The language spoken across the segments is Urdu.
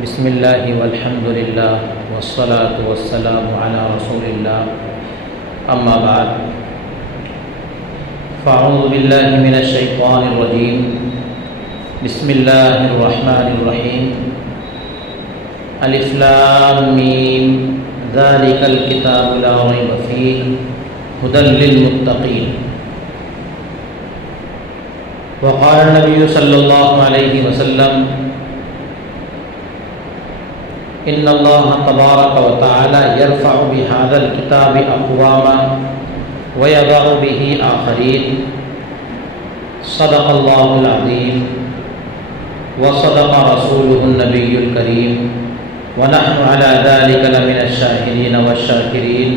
بسم اللہ والحمد للہ والصلاة والسلام علی رسول اللہ اما بعد فاعوذ باللہ من الشیطان الرجیم بسم اللہ الرحمن الرحیم الف لام میم ذالک الکتاب لا ریب فیہ ھدی للمتقین وقال النبی صلی اللہ علیہ وسلم ان اللہ تبارک و تعالی یرفع بهذا الكتاب اقواما ویضع به آخرین صدق اللہ العظیم وصدق رسوله النبی الکریم ونحن على ذلك لمن الشاہدین والشاکرین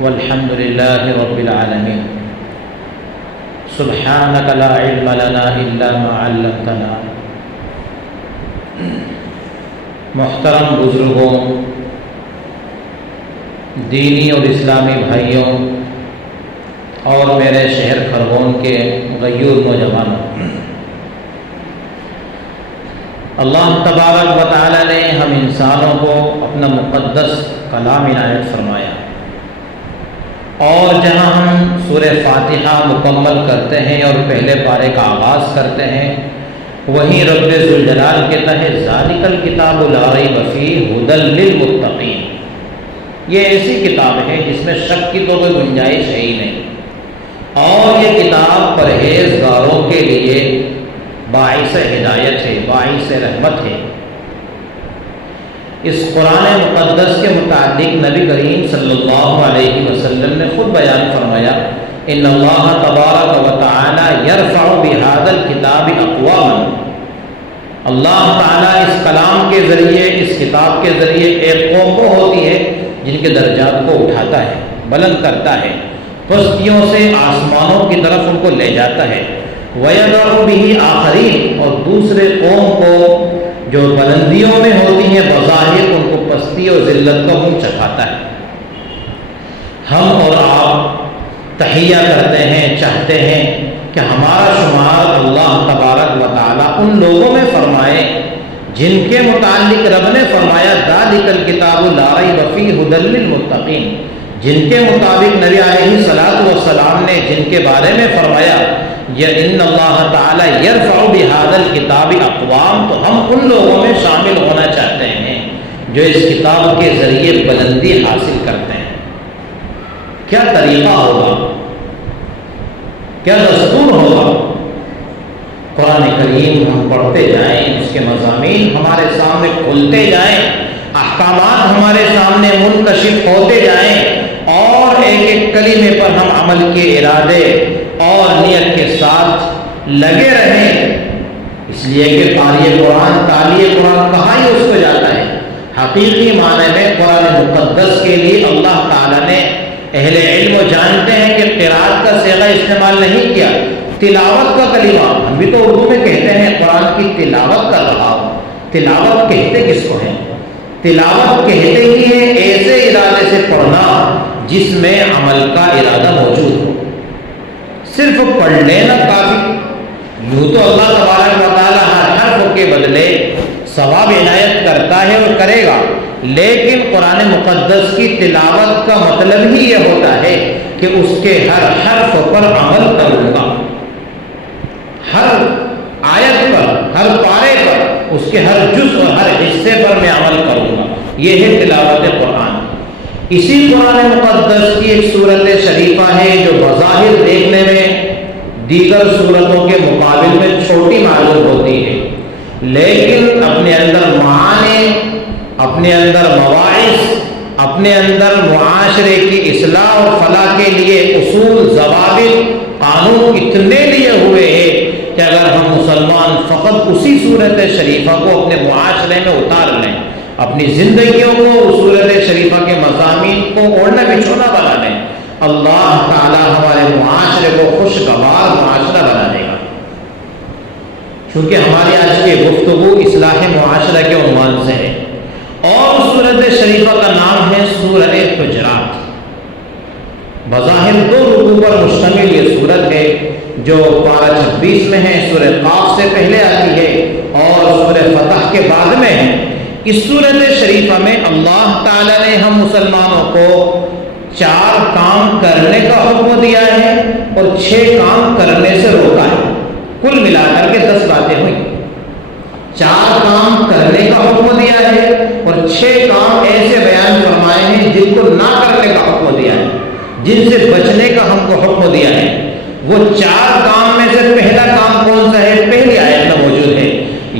والحمد للہ رب العالمین سبحانک لا علم لنا الا ما علمتنا۔ محترم بزرگوں، دینی اور اسلامی بھائیوں اور میرے شہر خرگون کے غیور نوجوانوں، اللہ تبارک و تعالی نے ہم انسانوں کو اپنا مقدس کلام عنایت فرمایا، اور جہاں ہم سورہ فاتحہ مکمل کرتے ہیں اور پہلے پارے کا آغاز کرتے ہیں، وہیں رب ذوالجلال کہتا ہے ذالک الکتاب لا ریب فیہ ھدی للمتقین، یہ ایسی کتاب ہے جس میں شک کی تو کوئی گنجائش ہے ہی نہیں، اور یہ کتاب پرہیزگاروں کے لیے باعث ہدایت ہے، باعث رحمت ہے۔ اس قرآن مقدس کے متعلق نبی کریم صلی اللہ علیہ وسلم نے خود بیان فرمایا ان اللہ تبارک و تعالی یرفع بهذا الکتاب اقواما، اللہ تعالیٰ اس کلام کے ذریعے، اس کتاب کے ذریعے ایک قوم کو ہوتی ہے جن کے درجات کو اٹھاتا ہے، بلند کرتا ہے، پستیوں سے آسمانوں کی طرف ان کو لے جاتا ہے، وَيَضَعُ بِهِ آخَرِينَ، اور دوسرے قوم کو جو بلندیوں میں ہوتی ہیں بظاہر ان کو پستی اور ذلت کا منہ چکھاتا ہے۔ ہم اور آپ تحیہ کرتے ہیں، چاہتے ہیں کہ ہمارا شمار اللہ تبارک و تعالیٰ ان لوگوں میں فرمائے جن کے متعلق رب نے فرمایا ذالک الکتاب لا ریب فیہ ھدی للمتقین، جن کے مطابق نبی علیہ الصلوۃ والسلام نے جن کے بارے میں فرمایا یہ ان اللہ تعالیٰ یرفع بهذا الکتاب اقوام، تو ہم ان لوگوں میں شامل ہونا چاہتے ہیں جو اس کتاب کے ذریعے بلندی حاصل کرتے ہیں۔ کیا طریقہ ہوگا، کیا دستور ہوگا؟ قرآن کریم ہم پڑھتے جائیں، اس کے مضامین ہمارے سامنے کھلتے جائیں، احکامات ہمارے سامنے منکشف ہوتے جائیں، اور ایک ایک کلمے پر ہم عمل کے ارادے اور نیت کے ساتھ لگے رہیں، اس لیے کہ قاری قرآن تالی قرآن کہا ہی اس کو جاتا ہے۔ حقیقی معنی میں قرآن مقدس کے لیے اللہ تعالیٰ نے، اہل علم جانتے ہیں کہ قرات کا صیغہ استعمال نہیں کیا، تلاوت کا کلمہ، ہم بھی تو اردو میں کہتے ہیں قرآن کی تلاوت کر رہا ہوں، تلاوت کہتے کس کو ہے؟ تلاوت کہتے ہی ہے ایسے ارادے سے پڑھنا جس میں عمل کا ارادہ موجود ہو، صرف پڑھ لینا کافی، یوں تو اللہ تبارک و تعالیٰ ہر حرف کے بدلے ثواب عنایت کرتا ہے اور کرے گا، لیکن قرآن مقدس کی تلاوت کا مطلب ہی یہ ہوتا ہے کہ اس کے ہر حرف پر عمل کروں گا، ہر آیت پر، ہر پارے پر، اس کے ہر جز اور ہر حصے پر میں عمل کروں گا، یہ ہے تلاوت قرآن۔ اسی قرآن مقدس کی ایک صورت شریفہ ہے جو بظاہر دیکھنے میں دیگر صورتوں کے مقابل میں چھوٹی معلوم ہوتی ہے، لیکن اپنے اندر معانی، اپنے اندر مواعظ، اپنے اندر معاشرے کی اصلاح اور فلاح کے لیے اصول، ضوابط، قانون اتنے لیے ہوئے ہیں کہ اگر ہم مسلمان فقط اسی صورت شریفہ کو اپنے معاشرے میں اتار لیں، اپنی زندگیوں کو اس صورت شریفہ کے مضامین کو اوڑھنا بچھونا بنا لیں، اللہ تعالی ہمارے معاشرے کو خوشگوار معاشرہ بنا دے گا۔ چونکہ ہماری آج کی گفتگو اصلاح معاشرہ کے عنوان سے ہے، اور سورۃ شریفہ کا نام ہے سورۃ حجرات۔ بظاہر دو رکوع پر مشتمل یہ سورت ہے جو پارہ 26 میں ہے، سورہ قاف سے پہلے آتی ہے اور سورہ فتح کے بعد میں ہے۔ اس صورت شریفہ میں اللہ تعالیٰ نے ہم مسلمانوں کو 4 کام کرنے کا حکم دیا ہے اور 6 کام کرنے سے روکا ہے۔ کل ملا کر کے 10 باتیں ہوئی۔ 4 کام کرنے کا حکم دیا ہے اور 6 کام ایسے بیان فرمائے ہیں جن کو نہ کرنے کا حکم دیا ہے، جن سے بچنے کا ہم کو حکم دیا ہے۔ وہ 4 کام میں سے پہلا کام کون سا ہے؟ پہلی آیت میں موجود ہے،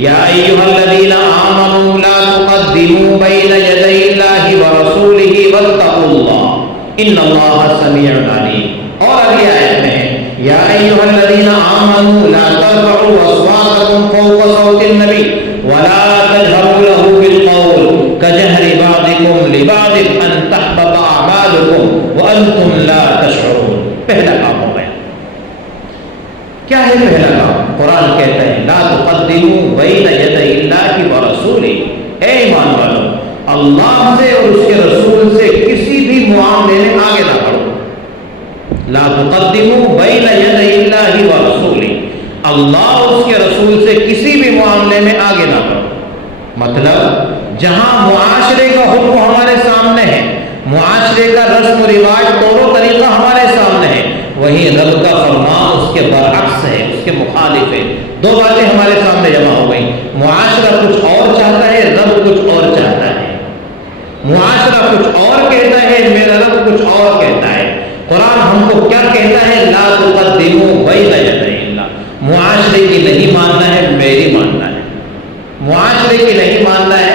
یا ایھا الذین آمنوا لا تقدموا بین یدی اللہ ورسولہ واتقوا اللہ ان اللہ سمیع علیم۔ اور اگلی آیت میں ہے، یا ایھا الذین آمنوا لا ترفعوا اصواتکم فوق صوت النبی ولا تجهروا له بالقول كجهر بعضكم لبعض ان تحبط اعمالكم وانتم لا تشعرون۔ پہلا کام ہو گیا۔ کیا ہے پہلا کام؟ قرآن کہتا ہے لا تقدموا بین یدی اللہ ورسولہ، اے ایمان والو اللہ سے اور اس کے رسول سے کسی بھی معاملے میں آگے نہ بڑھو۔ لا تقدموا بین یدی اللہ ورسولہ، اللہ اور اس کے رسول سے کسی بھی معاملے میں آگے نہ بڑھو۔ مطلب جہاں معاشرے کا حکم ہمارے سامنے ہے، معاشرے کا رسم و رواج طور و طریقہ ہمارے سامنے ہے، وہیں رب کا فرمان اس کے برعکس ہے، اس کے مخالف ہے۔ 2 باتیں ہمارے سامنے جمع ہو گئی، معاشرہ کچھ اور چاہتا ہے، رب کچھ اور چاہتا ہے۔ معاشرہ کچھ اور کہتا ہے، میرا رب کچھ اور کہتا ہے۔ قرآن ہم کو کیا کہتا ہے؟ لا تقدموا بین یدی اللہ، معاشرے کی نہیں ماننا ہے، میری ماننا ہے۔ معاشرے کی نہیں ماننا ہے،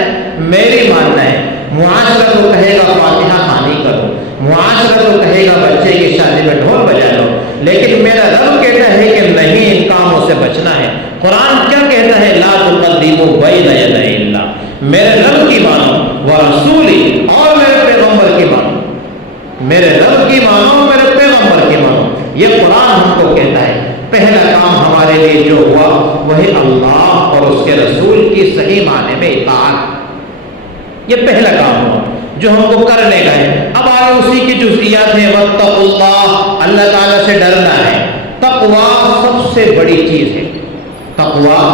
میری ماننا ہے۔ معاشرہ تو کہے گا فاتحہ خوانی کرو، معاشرہ تو کہے گا بچے کی شادی میں ڈھول بجا لو، لیکن میرا رب کہتا ہے کہ نہیں، ان کاموں سے بچنا ہے۔ قرآن کیا کہتا ہے؟ لا تقدموا بین یدی اللہ، میرے رب کی مانو ورسولی، اور میرے پیغمبر کی مانو۔ میرے رب کی مانو، میرے پیغمبر کی مانو، یہ قرآن ہم کو کہتا ہے۔ پہلا کام ہمارے لیے جو ہوا وہی اللہ اور اس کے رسول کی صحیح معنی میں اطاعت، یہ پہلا کام ہوا جو ہم کو کرنے کا ہے۔ اب آگے اسی کی جزئیات ہیں، واتقوا اللہ، اللہ تعالیٰ سے ڈرنا ہے۔ تقویٰ سب سے بڑی چیز ہے، تقویٰ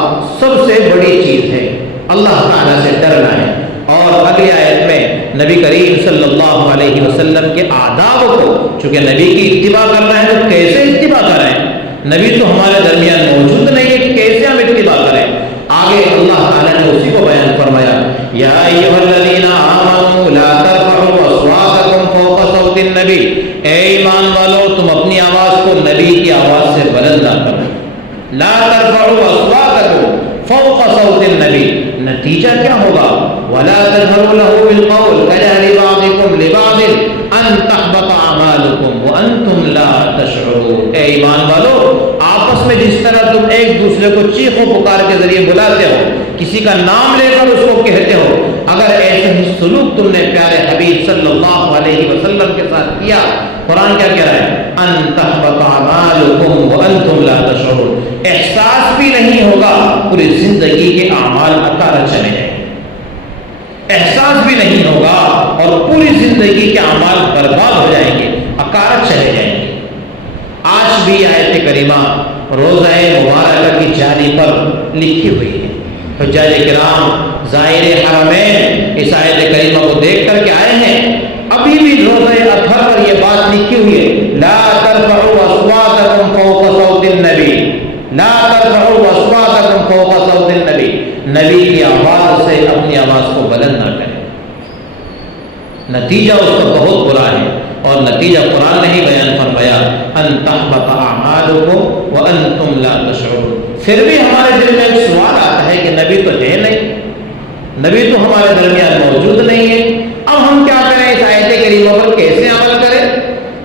سب سے بڑی چیز ہے، اللہ تعالیٰ سے ڈرنا ہے۔ اور اگلی آیت میں نبی کریم صلی اللہ علیہ وسلم کے آداب کو، چونکہ نبی کی اتباع کرنا ہے تو کیسے اتباع کریں؟ نبی تو ہمارے درمیان موجود نہیں ہے، کیسے ہم اتباع کریں؟ آگے اللہ تعالیٰ نے اسی کو بیان فرمایا، یا ایھا الذین آمنوا لا ترفعوا اصواتکم فوق صوت النبی، اے ایمان والو تم اپنی آواز کو نبی کی آواز سے بلند نہ کرو۔ لا ترفعوا اصواتکم فوق صوت النبی، نتیجہ کیا ہوگا؟ ولا تجهروا له بالقول كجهر بعضكم لبعض ان تحبط اعمالكم وانتم لا تشعرون۔ اے ایمان والو آپس میں جس طرح تم ایک دوسرے کو چیخ و پکار کے ذریعے بلاتے ہو، کسی کا نام لے کر اس کو کہتے ہو، اگر ایسے ہی سلوک تم نے پیارے حبیب صلی اللہ علیہ وسلم کے ساتھ کیا، قرآن کیا کہہ رہا ہے؟ ان تحبط اعمالكم وانتم لا تشعرون، احساس بھی نہیں ہوگا، پوری زندگی کے اعمال اکارت چلے جائیں، احساس بھی نہیں ہوگا اور پوری زندگی کے اعمال برباد ہو جائیں گے، اکارت چلے جائیں گے۔ آج بھی آیت کریمہ روزہ مبارکہ کی جاری پر لکھی ہوئی ہے۔ حجاج کرام زائر حرمین اس آیت کریمہ کو دیکھ کر کے آئے ہیں، ابھی بھی روزہ اطہر پر یہ بات لکھی ہوئی ہے، لا ترفعوا اصواتکم فوق صوت النبی، لا ترفعوا اصواتکم فوق صوت النبی، نبی کی آواز سے اپنی آواز کو بلند نہ کریں۔ نتیجہ اس کا بہت برا ہے، اور نتیجہ قرآن نے ہی بیان فرمایا، ان تحبط اعمالکم وانتم لا تشعرون۔ پھر بھی ہمارے دل میں ایک سوال آتا ہے کہ نبی تو ہے نہیں، نبی تو ہمارے درمیان موجود نہیں ہے، اب ہم کیا کریں؟ اس آیت کریمہ پر کیسے عمل کریں؟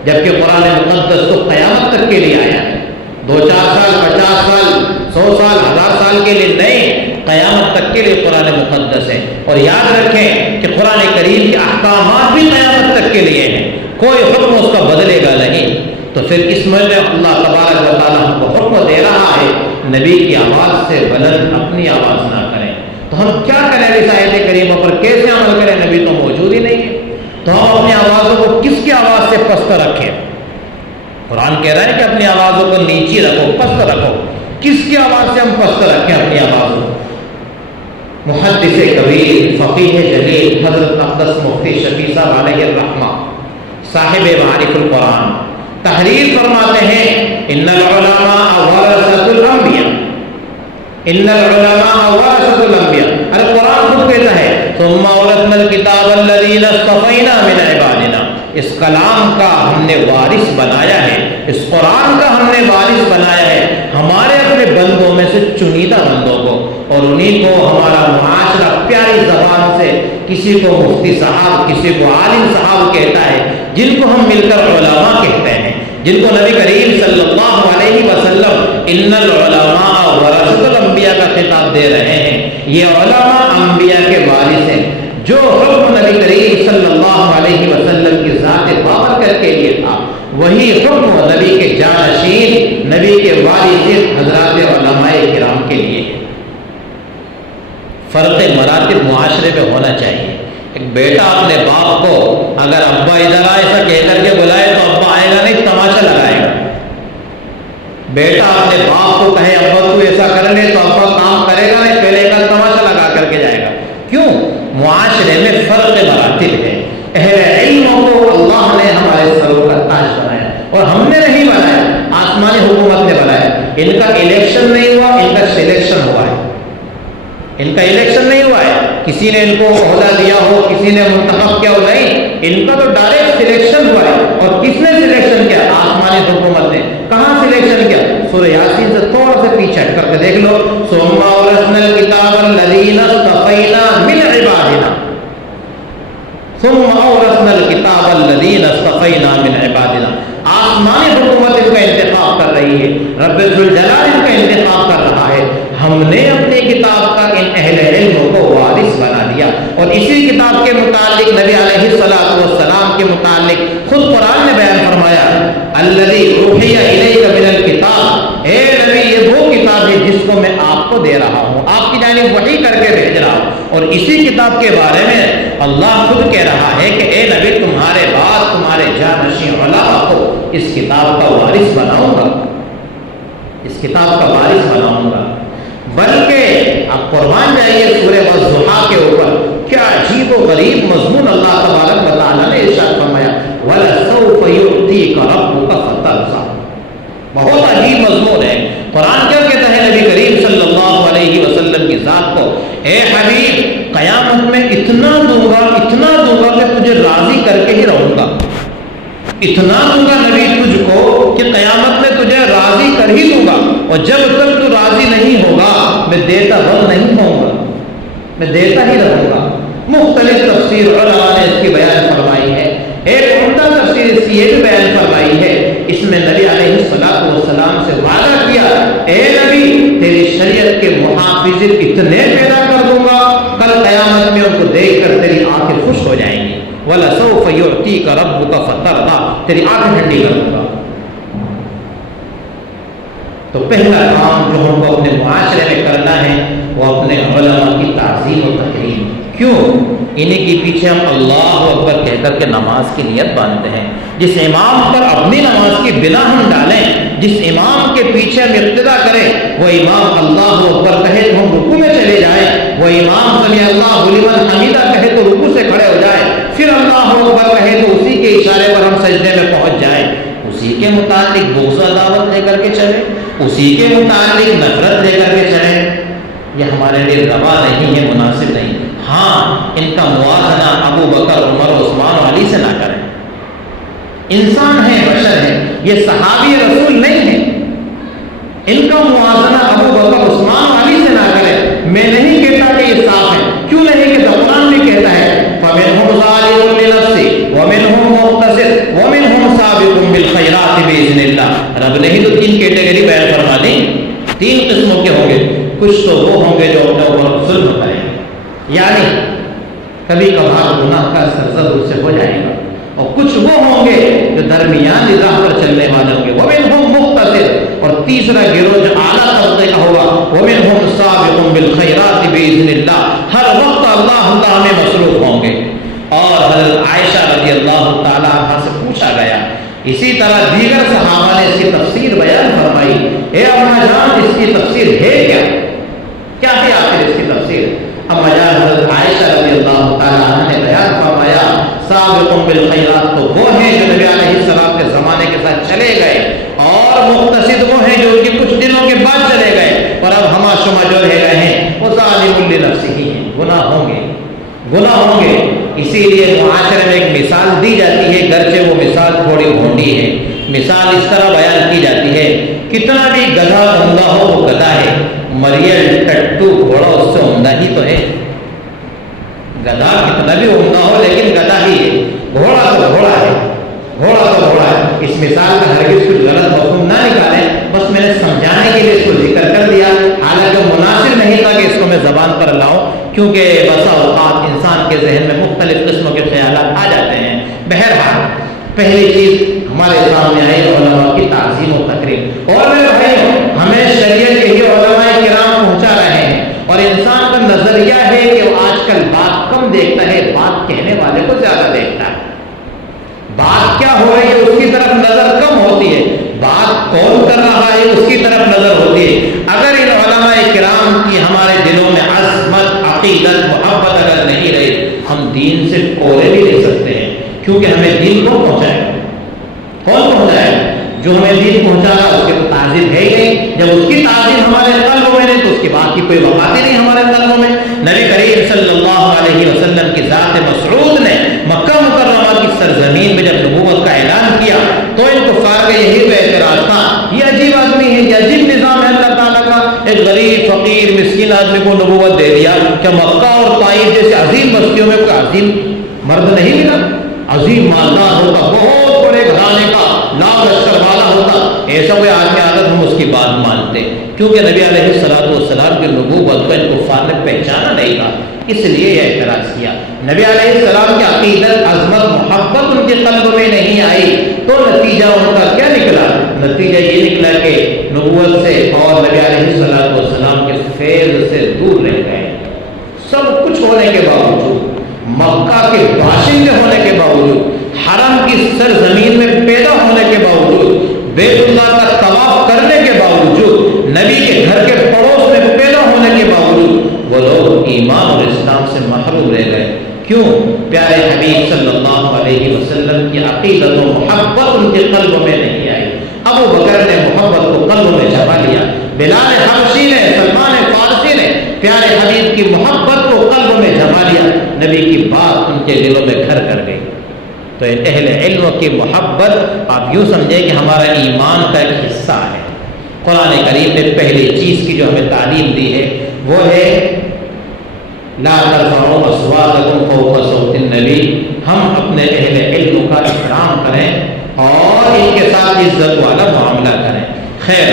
جبکہ قرآن مقدس تو قیامت تک کے لیے آیا ہے، 2-4 سال 50 سال 100 سال 1000 سال کے لیے نہیں، قیامت تک کے لیے قرآن مقدس ہے۔ اور یاد رکھیں کہ قرآن کریم کے احکامات بھی قیامت تک کے لیے ہیں، کوئی حکم اس کا بدلے گا نہیں۔ تو پھر اس میں اللہ تبارک و تعالیٰ ہم کو حکم دے رہا ہے نبی کی آواز سے بلند اپنی آواز نہ کریں، تو ہم کیا کریں؟ اس آیت کریمہ پر کیسے عمل کریں؟ نبی تو موجود ہی نہیں ہے، تو ہم اپنی آوازوں کو کس کی آواز سے پست رکھیں؟ قرآن کہہ رہا ہے کہ اپنی آوازوں کو نیچی رکھو، پست رکھو، کس کی آواز سے ہم پست رکھیں اپنی آواز کو؟ محدث کبیر فقیہ جلیل حضرت اقدس مفتی شفیع صاحب علیہ الرحمہ صاحب معارف القرآن تحریر فرماتے ہیں ان العلماء ورثۃ الانبیاء، ان العلماء ورثۃ الانبیاء، القرآن خود کہتا ہے ثم اورثنا الکتاب الذین اصطفینا من عبادنا، اس کلام کا ہم نے وارث بنایا ہے، اس قرآن کا ہم نے وارث بنایا ہے ہمارے اپنے بندوں میں سے چنیدہ بندوں کو، اور انہیں کو ہمارا معاشرہ پیاری زبان سے کسی کو مفتی صاحب کسی کو عالم صاحب کہتا ہے، جن کو ہم مل کر علماء کہتے ہیں، جن کو نبی کریم صلی اللہ علیہ وسلم ان العلماء ورثۃ الانبیاء کا خطاب دے رہے ہیں۔ یہ علماء انبیاء کے وارث ہیں۔ جو حکم نبی کریم صلی اللہ علیہ وسلم کی ذات بابرکت کے لیے تھا، وہی حکم نبی کے جانشین نبی کے وارث حضرات علماء کرام کے لیے ہے۔ فرق مراتب معاشرے میں ہونا چاہیے۔ ایک بیٹا اپنے باپ کو اگر ابا ادھر آئے ایسا کہہ کر کے بلائے تو ابا آئے گا نہیں، تماشا لگائے گا۔ بیٹا اپنے باپ کو کہے ابا تو ایسا کر لے تو ابا کام کرے گا نہیں، پہلے کا تماشا لگا کر کے جائے گا۔ کیوں؟ معاشرے میں فرق مراتب ہے۔ اہل علم کو اللہ نے ہمارے سروں کا تاج بنایا، اور ہم نے نہیں بنایا، آسمانی حکومت نے بنایا۔ ان کا الیکشن نہیں ہوا، ان کا سلیکشن ہوا ہے۔ ان کا الیکشن نہیں ہوا ہے، کسی نے ان کو عہدہ دیا ہو، کسی نے منتخب کیا ہو، نہیں، ان کا تو ڈائریکٹ سلیکشن ہوا ہے۔ اور کس نے سلیکشن کیا؟ آسمانی حکومت نے۔ کہاں سلیکشن کیا؟ سورہ یاسین سے تھوڑا سا پیچھے ہٹ کر کے دیکھ لو، ثم اورثنا الکتاب الذین اصطفینا من عبادنا، ثم اورثنا الکتاب الذین اصطفینا من عبادنا۔ آسمانی حکومت ان کا انتخاب کر رہی ہے، رب ذوالجلال ان کا انتخاب کر رہا ہے۔ ہم نے اپنی کتاب کا ان اہل علم کو وارث بنا دیا، اور اسی کتاب کے متعلق نبی علیہ الصلوۃ والسلام کے متعلق خود قرآن نے بیان فرمایا الذی اوحی الیک من الکتاب، اے نبی یہ وہ کتاب ہے جس کو میں آپ کو دے رہا ہوں، آپ کی جانب وحی کر کے بھیج رہا ہوں۔ اور اسی کتاب کے بارے میں اللہ خود کہہ رہا ہے کہ اے نبی تمہارے بعد تمہارے جانشین علماء کو اس کتاب کا وارث بناؤں گا، اس کتاب کا وارث بناؤں گا۔ بلکہ آپ قربان جائیے سورہ والضحیٰ کے اوپر، کیا عجیب و غریب مضمون اللہ تبارک و تعالیٰ نے ارشاد فرمایا وَلَسَوْفَ يُعْطِيكَ رَبُّكَ فَتَرْضَىٰ۔ بہت عجیب مضمون ہے۔ قرآن کیا کہتا ہے نبی کریم صلی اللہ علیہ وسلم کی ذات کو، اے حبیب قیامت میں اتنا دوں گا کہ تجھے راضی کر کے ہی رہوں گا، اتنا دوں گا نبی تجھ کو کہ قیامت میں تجھے راضی کر ہی دوں گا، اور جب تک تو راضی نہیں ہوگا میں دیتا بند نہیں ہوں گا، میں دیتا ہی رہوں گا۔ مختلف تفسیر علماء نے اس کی بیان فرمائی ہے۔ ایک عمدہ تفسیر اس کی یہ بھی بیان فرمائی ہے، اس میں نبی علیہ الصلوۃ والسلام سے وعدہ کیا، اے نبی تیری شریعت کے محافظ اتنے پیدا کر دوں گا کل قیامت میں ان کو دیکھ کر تیری آنکھیں خوش ہو جائیں گی۔ وَلَسَوْفَ يُعْطِيكَ رَبُّكَ فَتَرْضَىٰ، تیری آنکھیں ٹھنڈی کر دوں گا۔ تو پہلا کام جو ہم کو اپنے معاشرے میں کرنا ہے وہ اپنے علماء کی تعظیم و تکریم۔ کیوں؟ انہیں کے پیچھے ہم اللہ اکبر کہہ کر کے نماز کی نیت باندھتے ہیں۔ جس امام پر اپنی نماز کی بنا ہم ڈالیں، جس امام کے پیچھے ہم اقتدا کریں، وہ امام اللہ اکبر کہے تو ہم رکوع میں چلے جائیں، وہ امام سمع اللہ لمن حمیدہ کہے تو رکوع سے کھڑے ہو جائیں، پھر اللہ اکبر کہے تو اسی کے اشارے پر ہم سجدے میں پہنچ جائیں، اسی کے متعلق بغض عداوت لے کر کے چلیں، اسی کے متعلق نفرت لے کر کے چلیں، یہ ہمارے لیے روا نہیں ہے، مناسب نہیں۔ ہاں ان کا موازنہ ابو بکر عمر عثمان و علی سے نہ کریں، انسان ہیں، بشر ہیں، یہ صحابی رسول نہیں ہیں، ان کا موازنہ ابو بکر عثمان و علی سے نہ کریں۔ میں نہیں کہتا کہ یہ صاف ہے، کیوں نہیں کہ قرآن بھی کہتا ہے فَمِنْهُمْ ظَالِمٌ لِنَفْسِهِ وَمِنْهُمْ مُقْتَصِدٌ وَمِنْهُمْ سَابِقٌ بِالْخَيْرَاتِ بِإِذْنِ اللَّهِ۔ رب نے ہی تو تین کیٹیگری بیان فرما دی، تین قسموں کے ہوں گے۔ کچھ تو وہ ہوں گے جو اپنے اوپر ظلم کریں، یعنی کبھی کبھار گناہ کا سرزد اس سے ہو جائے گا، اور کچھ وہ ہوں گے جو درمیانی راہ پر چلنے والے ہوں گے، وَمِنْهُمْ مُقْتَصِدٌ، اور تیسرا گروہ جو اعلیٰ طبقے کا ہوگا، وَمِنْهُمْ سَابِقٌ بِالْخَيْرَاتِ بِإِذْنِ اللَّهِ، ہر وقت اللہ تعالیٰ میں مصروف ہوں گے۔ اور حضرت عائشہ رضی اللہ تعالیٰ عنہ سے پوچھا گیا، اسی طرح دیگر صحابہ نے اس کی تفسیر بیان فرمائی، اے اماں جان اس کی تفسیر ہے کیا ہے آخر اس کی تفسیر؟ اب بنفسه ہیں، گناہ ہوں گے. اسی لیے معاشرے میں ایک مثال دی جاتی ہے، گرچہ وہ مثال تھوڑی بھونڈی ہے. مثال اس طرح بیان کی جاتی ہے، کتنا بھی گدھا عمدہ ہو وہ گدھا ہے، مریل ٹٹو گھوڑا اس سے عمدہ ہی تو ہے. گدھا کتنا بھی عمدہ ہو لیکن گدھا ہی ہے، گھوڑا تو گھوڑا ہے. اس مثال کا ہرگز کچھ غلط مفہوم نہ نکالیں، بس میں نے سمجھانے کے لیے اس کو ذکر کر دیا، حالانکہ مناسب نہیں تھا کہ اس کو میں زبان پر لاؤں، کیونکہ بسا اوقات انسان کے ذہن میں مختلف قسموں کے خیالات آ جاتے ہیں. بہرحال پہلی چیز ہمارے سامنے آئی علماء کی تعظیم و تقریب. اور میرے بھائیوں، ہمیں شریعت یہی علماء کرام پہنچا رہے ہیں، اور انسان کا نظریہ ہے کہ وہ آج کل بات کم دیکھتا ہے، بات کہنے والے کو زیادہ دیکھتا ہے. بات کیا ہو رہی ہے اس کی طرف نظر کم ہوتی ہے، بات کون کر رہا ہے اس کی طرف نظر ہوتی ہے. اگر ان علماء کرام کی ہمارے دلوں میں عظمت، عقیدت، محبت اگر نہیں رہی، ہم دین سے کولے بھی لے سکتے ہیں. کیونکہ ہمیں دین کون پہنچائے گا؟ جو ہمیں دین پہنچا رہا اس کی تو تعظیم ہے ہی نہیں. جب اس کی تعظیم ہمارے قلبوں میں نہیں تو اس کی بات کی کوئی وقت ہی نہیں ہمارے قلبوں میں. نبی کریم صلی اللہ علیہ وسلم کی ذات مسعود نے مکہ مکرمہ کی سرزمین میں جب نبوت کا اعلان کیا تو ان کفار کا یہی تو اعتراض تھا، یہ عجیب آدمی ہے، یہ عجیب نظام ہے اللہ تعالیٰ کا، ایک غریب فقیر مسکین آدمی کو نبوت دے دیا. کیا مکہ اور طائف جیسے عظیم بستیوں میں کوئی عظیم مرد نہیں ملا؟ عظیم مالدار ہوتا، بہت بڑے گھرانے کا، لاکھ لشکر والا ہوتا، ایسا کوئی آدمی آتا تو ہم اس کی بات مانتے. کیونکہ نبی علیہ السلام کی نبوت کو ان کفار نے پہچانا نہیں تھا، اس لیے یہ اعتراض کیا. نبی علیہ السلام کی عقیدت، عظمت، محبت ان کے قلب میں نہیں آئی تو نتیجہ ان کا کیا نکلا؟ نتیجہ یہ نکلا کہ نبوت سے اور نبی علیہ السلام کے فیض سے دور رہ گئے. سب کچھ ہونے کے باوجود، مکہ کے باشندے ہونے کے باوجود، حرم کی سرزمین میں پیدا ہونے کے باوجود، بیت اللہ کا طواف کرنے کے باوجود، نبی کے گھر کے پڑوس میں پیدا ہونے کے باوجود وہ لوگ ایمان اور اسلام سے محروم رہ گئے. کیوں؟ پیارے حبیب صلی اللہ علیہ وسلم کی عقیدت و محبت ان کے قلب میں نہیں آئی. ابو بکر نے محبت کو قلب میں جما لیا، بلال حبشی نے، سلمان فارسی نے پیارے حبیب کی محبت کو قلب میں جما لیا، نبی کی بات ان کے دلوں میں گھر کر گئی. تو اہل علم کی محبت آپ یوں سمجھیں کہ ہمارا ایمان کا ایک حصہ ہے. قرآن کریم نے پہلی چیز کی جو ہمیں تعلیم دی ہے وہ ہے لا ترفعوا اصواتکم فوق صوت النبی. ہم اپنے اہل علم کا احترام کریں اور ان کے ساتھ عزت والا معاملہ کریں. خیر،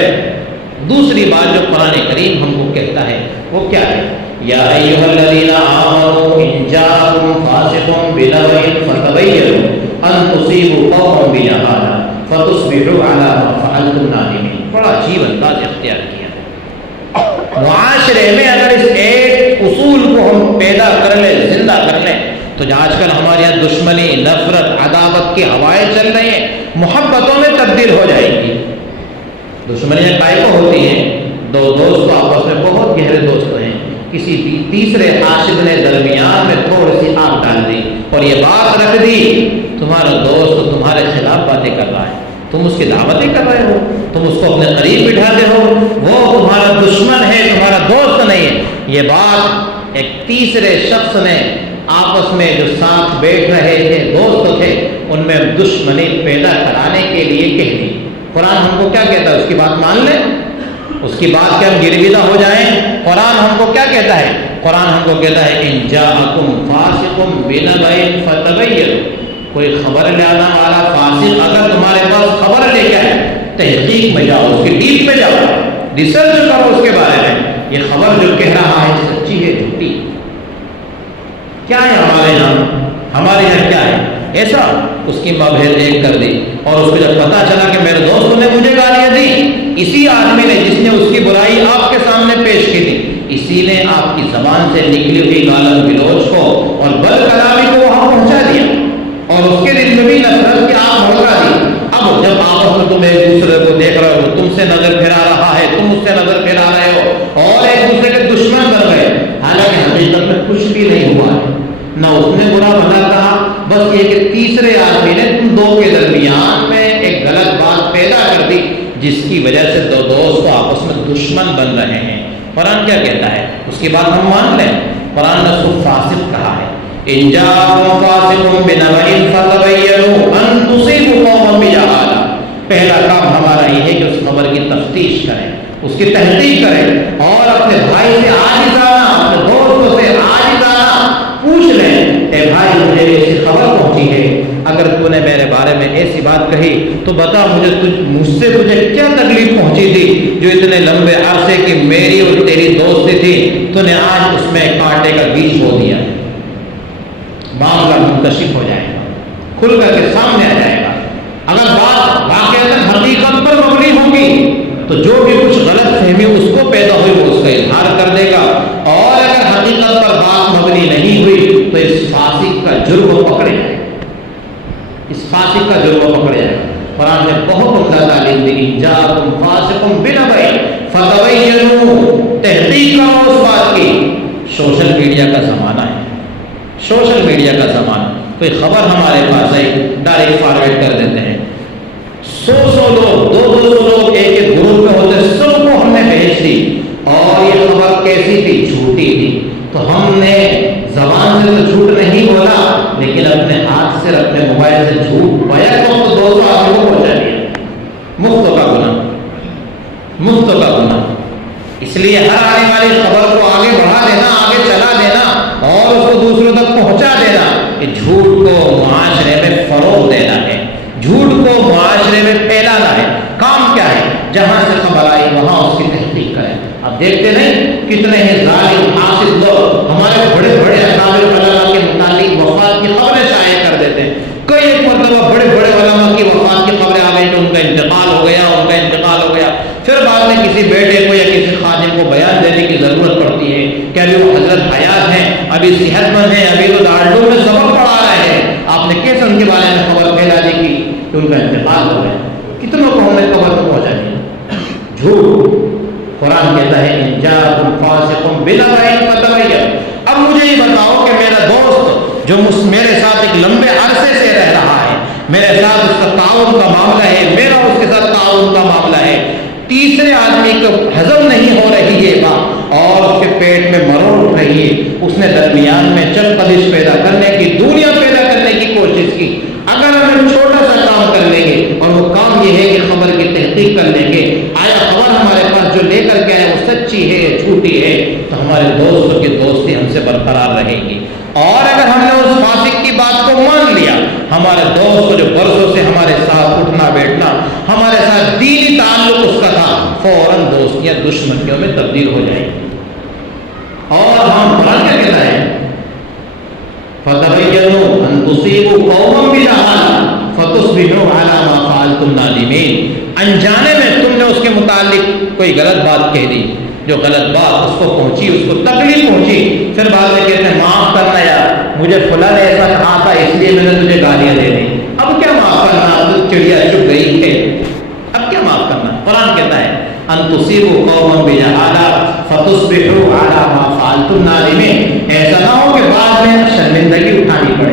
دوسری بات جو قرآن کریم ہم کو کہتا ہے وہ کیا ہے؟ یا ایھا الذین آمنوا ان جاءکم فاسق بنبأ فتبینوا ان تصیبوا قوما بجہالہ فتصبحوا علی ما فعلتم نادمین. بڑا عجیب انداز اختیار کیا. معاشرے میں اگر اس ایک اصول کو ہم پیدا کر لیں، زندہ کر لیں، تو جو آج کل ہمارے یہاں دشمنی، نفرت، عداوت کی ہوائیں چل رہی ہیں، محبتوں میں تبدیل ہو جائے گی. دشمنیاں قائم ہوتی ہیں، دو دوست آپس میں بہت گہرے دوست ہیں، کسی تیسرے حاشد نے درمیان میں تھوڑی سی آگ ڈال دی اور یہ بات رکھ دی تمہارا دوست تمہارے خلاف باتیں کر رہا ہے، تم اس کی دعوتیں کر رہے ہو، تم اس کو اپنے قریب بٹھاتے ہو، وہ تمہارا دشمن ہے، تمہارا دوست نہیں ہے. یہ بات ایک تیسرے شخص نے آپس میں جو ساتھ بیٹھ رہے تھے، دوست تھے، ان میں دشمنی پیدا کرانے کے لیے کہہ دی. قرآن ہم کو کیا کہتا ہے؟ اس کی بات مان لیں، اس کی بات کے ہم گرویدہ ہو جائیں. قرآن ہم کو کیا کہتا ہے؟ قرآن ہم کو کہتا ہے ان جاءکم فاسق بنبأ فتبینوا. کوئی خبر لانا والا فاسق اگر تمہارے پاس خبر لے کے آئے، تحقیق میں جاؤ، اس کی ڈیپ میں جاؤ، ریسرچ کرو اس کے بارے میں. یہ خبر جو کہہ رہا ہے سچی ہے جھوٹی؟ کیا ہے ہمارے یہاں کیا ہے ایسا؟ اس کی مبہر ایک کر دی اور اس کو جب پتا چلا کہ میرے دوست نے مجھے گالیاں دی، اسی آدمی نے جس نے اس کی برائی آپ کے سامنے پیش کی تھی، اسی نے آپ کی زبان سے نکلی ہوئی گالن گلوچ کو اور بد کلامی کو وہاں پہنچا دیا اور اس کے دل میں بھی نفرت کی آگ بھڑکا دی. اب جب آپس میں تم ایک دوسرے کو دیکھ رہے ہو، تم سے نظر پھرا رہا ہے، تم اس سے نظر پھرا رہے ہو اور ایک دوسرے کے دشمن بن گئے، حالانکہ حقیقت میں کچھ بھی نہیں ہوا ہے، نہ اس نے برا بھلا کہا، بس یہ کہ تیسرے آدمی نے تم دو کے درمیان میں ایک غلط بات پیدا کر دی جس کی وجہ سے دو دوست آپس میں دشمن بن رہے ہیں. قرآن کیا کہتا ہے اس کی بات ہم مان لیں. قرآن نے اس کو فاسق کہا ہے. ان جاءکم فاسق بنبأ فتبینوا ان تصیبوا قوما بجہالہ. پہلا کام ہمارا یہ ہے کہ اس خبر کی تفتیش کریں, اس کی تحقیق کریں اور اپنے بھائی سے عاجزانہ, اپنے دوستوں سے عاجزانہ پوچھ لیں, اے بھائی مجھے ایسی خبر پہنچی ہے, اگر تو نے میرے بارے میں ایسی بات کہی تو بتا مجھ سے تجھے کیا تکلیف پہنچی تھی جو اتنے لمبے عرصے کی میری اور تیری دوستی تھی, تو نے آج اس میں کانٹے کا بیج بو دیا. معاملہ منکشف ہو جائے گا, کھل کر کے سامنے آ جائے گا. اگر بات واقعہ حقیقت پر مبنی ہوگی تو جو بھی کچھ غلط فہمی اس کو پیدا ہوئی وہ اس کا اظہار کر دے گا, اور اگر حقیقت پر بات مبنی نہیں ہوئی تو اس فاسق کا جرم پکڑے جائے گا, اس فاسق کا جرم پکڑے جائے گا. قرآن نے بہت عمدہ تعلیم دی, جاءکم فاسق بنبأ فتبینوا, تحقیق کرو اس بات کی. سوشل میڈیا کا زمانہ ہے, سوشل میڈیا کا زمانہ. کوئی خبر ہمارے پاس آئی ڈائریکٹ فارورڈ کر دیتے ہیں. 100 لوگ 200 لوگ ایک ایک گروپ میں ہوتے, سب کو ہم نے بھیج دی, اور یہ خبر کیسی تھی, جھوٹی تھی. تو ہم نے زبان سے تو جھوٹ نہیں بولا, لیکن اپنے ہاتھ سے اپنے موبائل سے جھوٹ بیک وقت 200 آدمی کو پہنچا دیا. مفت کا گناہ, مفت کا گناہ. اس لیے ہر آنے والی خبر کو آگے بڑھا دینا, آگے چلا دینا اور اس کو دوسروں تک پہنچا دینا, کہ جھوٹ کو معاشرے میں فروغ دینا ہے, جھوٹ کو معاشرے میں پھیلانا ہے. کام کیا ہے, جہاں سے خبر آئی وہاں اس کی تحقیق کریں. اب دیکھتے نہیں کتنے ہی ظالم حاسد لوگ ہمارے بڑے بڑے اکابر علماء کے متعلق وفات کی خبریں شائع کر دیتے ہیں. کئی ایک مرتبہ بڑے بڑے علماء کی وفات کی خبریں آ گئی کہ ان کا انتقال ہو گیا, ان کا انتقال ہو گیا. پھر بعد میں کسی بیٹے کو یا کسی خادم کو بیان دینے کی ضرورت پڑتی ہے کہ ابھی وہ حضرت حیات ہیں, ابھی صحت مند ہیں, ابھی تو دارالعلوم میں سبق پڑھا رہے ہیں, آپ نے کیسے ان کے بارے میں خبر پھیلا دی کہ ان کا انتقال ہو گیا. کتنوں کو ہم نے خبر کو پہنچا دیا. جھوٹ. قرآن کہتا ہے ان جاءکم فاسق بنبأ فتبینوا. اب مجھے یہ بتاؤ کہ میرا دوست جو میرے ساتھ ایک لمبے عرصے سے رہ رہا ہے, میرے ساتھ اس کا تعاون کا معاملہ ہے, میرا اس کے ساتھ تعاون کا معاملہ ہے, تیسرے آدمی کو ہضم نہیں ہو رہی ہے بات اور اس کے پیٹ میں مروڑ اٹھ رہی ہے, اس نے درمیان میں چپقلش پیدا کرنے کی, دنیا پیدا کرنے کی کوشش کی. اگر ہم چھوٹا سا کام کر لیں گے, اور وہ کام یہ ہے کہ خبر کی تحقیق کر لیں گے, آیا خبر ہمارے پاس جو لے کر کے آئے وہ سچی ہے یا جھوٹی ہے, تو ہمارے دوستوں کی دوستی ہم سے برقرار رہے گی. اور اگر ہم نے اس فاسق کی بات کو مان لیا, ہمارے دوست جو برسوں سے ہمارے ساتھ اٹھنا بیٹھنا, ہمارے ساتھ دینی تعلق اس کا تھا, فوراً دوستیاں دشمنیوں میں تبدیل ہو جائیں گی. اور ہم قرآن کیا کہتا ہے, فتبینوا ان تصیبوا قوما بجہالہ فتصبحوا علی ما فعلتم نادمین. انجانے میں تم نے اس کے متعلق کوئی غلط بات کہہ دی, جو غلط بات اس کو پہنچی, اس کو تکلیف پہنچی, پھر بعد میں کہتے ہیں معاف کرنا یار, مجھے فلاں نے ایسا کہا تھا اس لیے میں نے تجھے گالیاں دے دی. اب کیا معاف کرنا, اب چڑیا چپ گئی ہے, اب کیا معاف کرنا. قرآن کہتا ہے ان تصیبوا قوما بجہالہ فتصبحوا علی ما فعلتم نادمین. ایسا نہ ہو کہ بعد میں شرمندگی اٹھانی پڑے,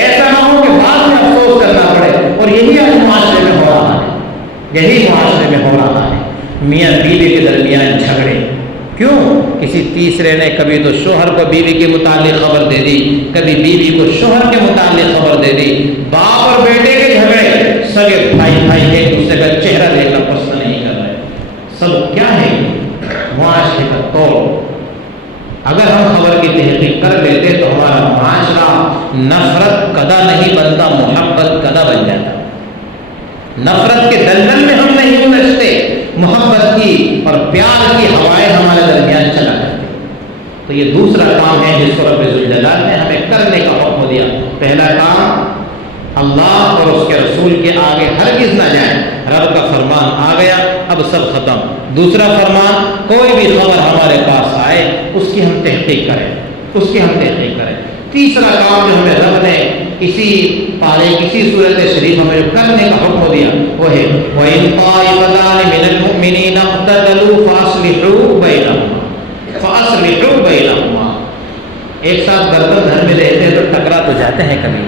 ایسا نہ ہو کہ بعد میں افسوس کرنا پڑے. اور یہی آج معاشرے میں ہو رہا ہے, یہی معاشرے میں ہو رہا ہے. میاں بیوی کے درمیان جھگڑے, کیوں؟ کسی تیسرے نے کبھی تو شوہر کو بیوی کے متعلق خبر دے دی, کبھی بیوی کو شوہر کے متعلق خبر دے دی. باپ اور بیٹے کے جھگڑے, سگے بھائی ایک دوسرے کا چہرہ دیکھنا پسند نہیں کر رہے. سب کیا ہے معاشرے کا توڑ. اگر ہم خبر کی تحقیق کر لیتے تو ہمارا معاشرہ نفرت کدا نہیں بنتا, محبت کدا بن جاتا. نفرت کے دلدل میں ہم نہیں الجھتے, محبت کی اور پیار کی ہوائیں ہمارے درمیان چلا کرتی. تو یہ دوسرا کام ہے جس کو رب ذوالجلال نے ہمیں کرنے کا حکم دیا. پہلا کام اللہ اور اس کے رسول کے آگے ہرگز نہ جائیں, رب کا فرمان آ گیا اب سب ختم. دوسرا فرمان, کوئی بھی خبر ہمارے پاس آئے اس کی ہم تحقیق کریں, اس کی ہم تحقیق کریں. تیسرا کام جو ہمیں رب نے اسی پارے کسی صورت شریف ہمیں جو کرنے کا حکم دیا وہ ہے وَإِن طَائِفَتَانِ مِنَ الْمُؤْمِنِينَ اقْتَتَلُوا فَأَصْلِحُوا بَيْنَهُمَا. ایک ساتھ برتن گھر میں رہتے ہیں تو ٹکرا تو جاتے ہیں, کبھی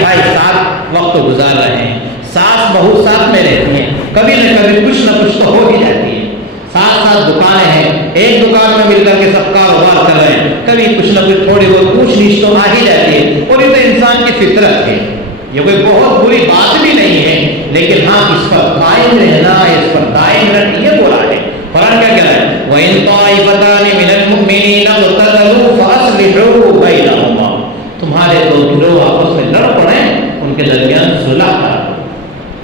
بھائی ساتھ وقت گزار رہے ہیں, ساس بہو ساتھ میں رہتی ہیں, کبھی نہ کبھی کچھ نہ کچھ تو ہو ہی جاتی ہے. ساس 7 دکانیں ہیں، ایک دکان میں مل کر کے سب کاروبار کر رہے ہیں، کبھی کچھ نہ کچھ تھوڑی بہت پوچھ نیچ تو آ ہی جاتی ہے، اور یہ تو انسان کی فطرت ہے، یہ کوئی بہت بری بات بھی نہیں ہے، لیکن ہاں اس پر قائم رہنا، اس پر دائم رہنا یہ برا ہے۔ قرآن کیا کہہ رہا ہے؟ وَإِن طَائِفَتَانِ مِنَ الْمُؤْمِنِينَ اقْتَتَلُوا فَأَصْلِحُوا بَيْنَهُمَا، تمہارے دو گروہ آپس میں لڑ پڑے ان کے درمیان صلح کرو،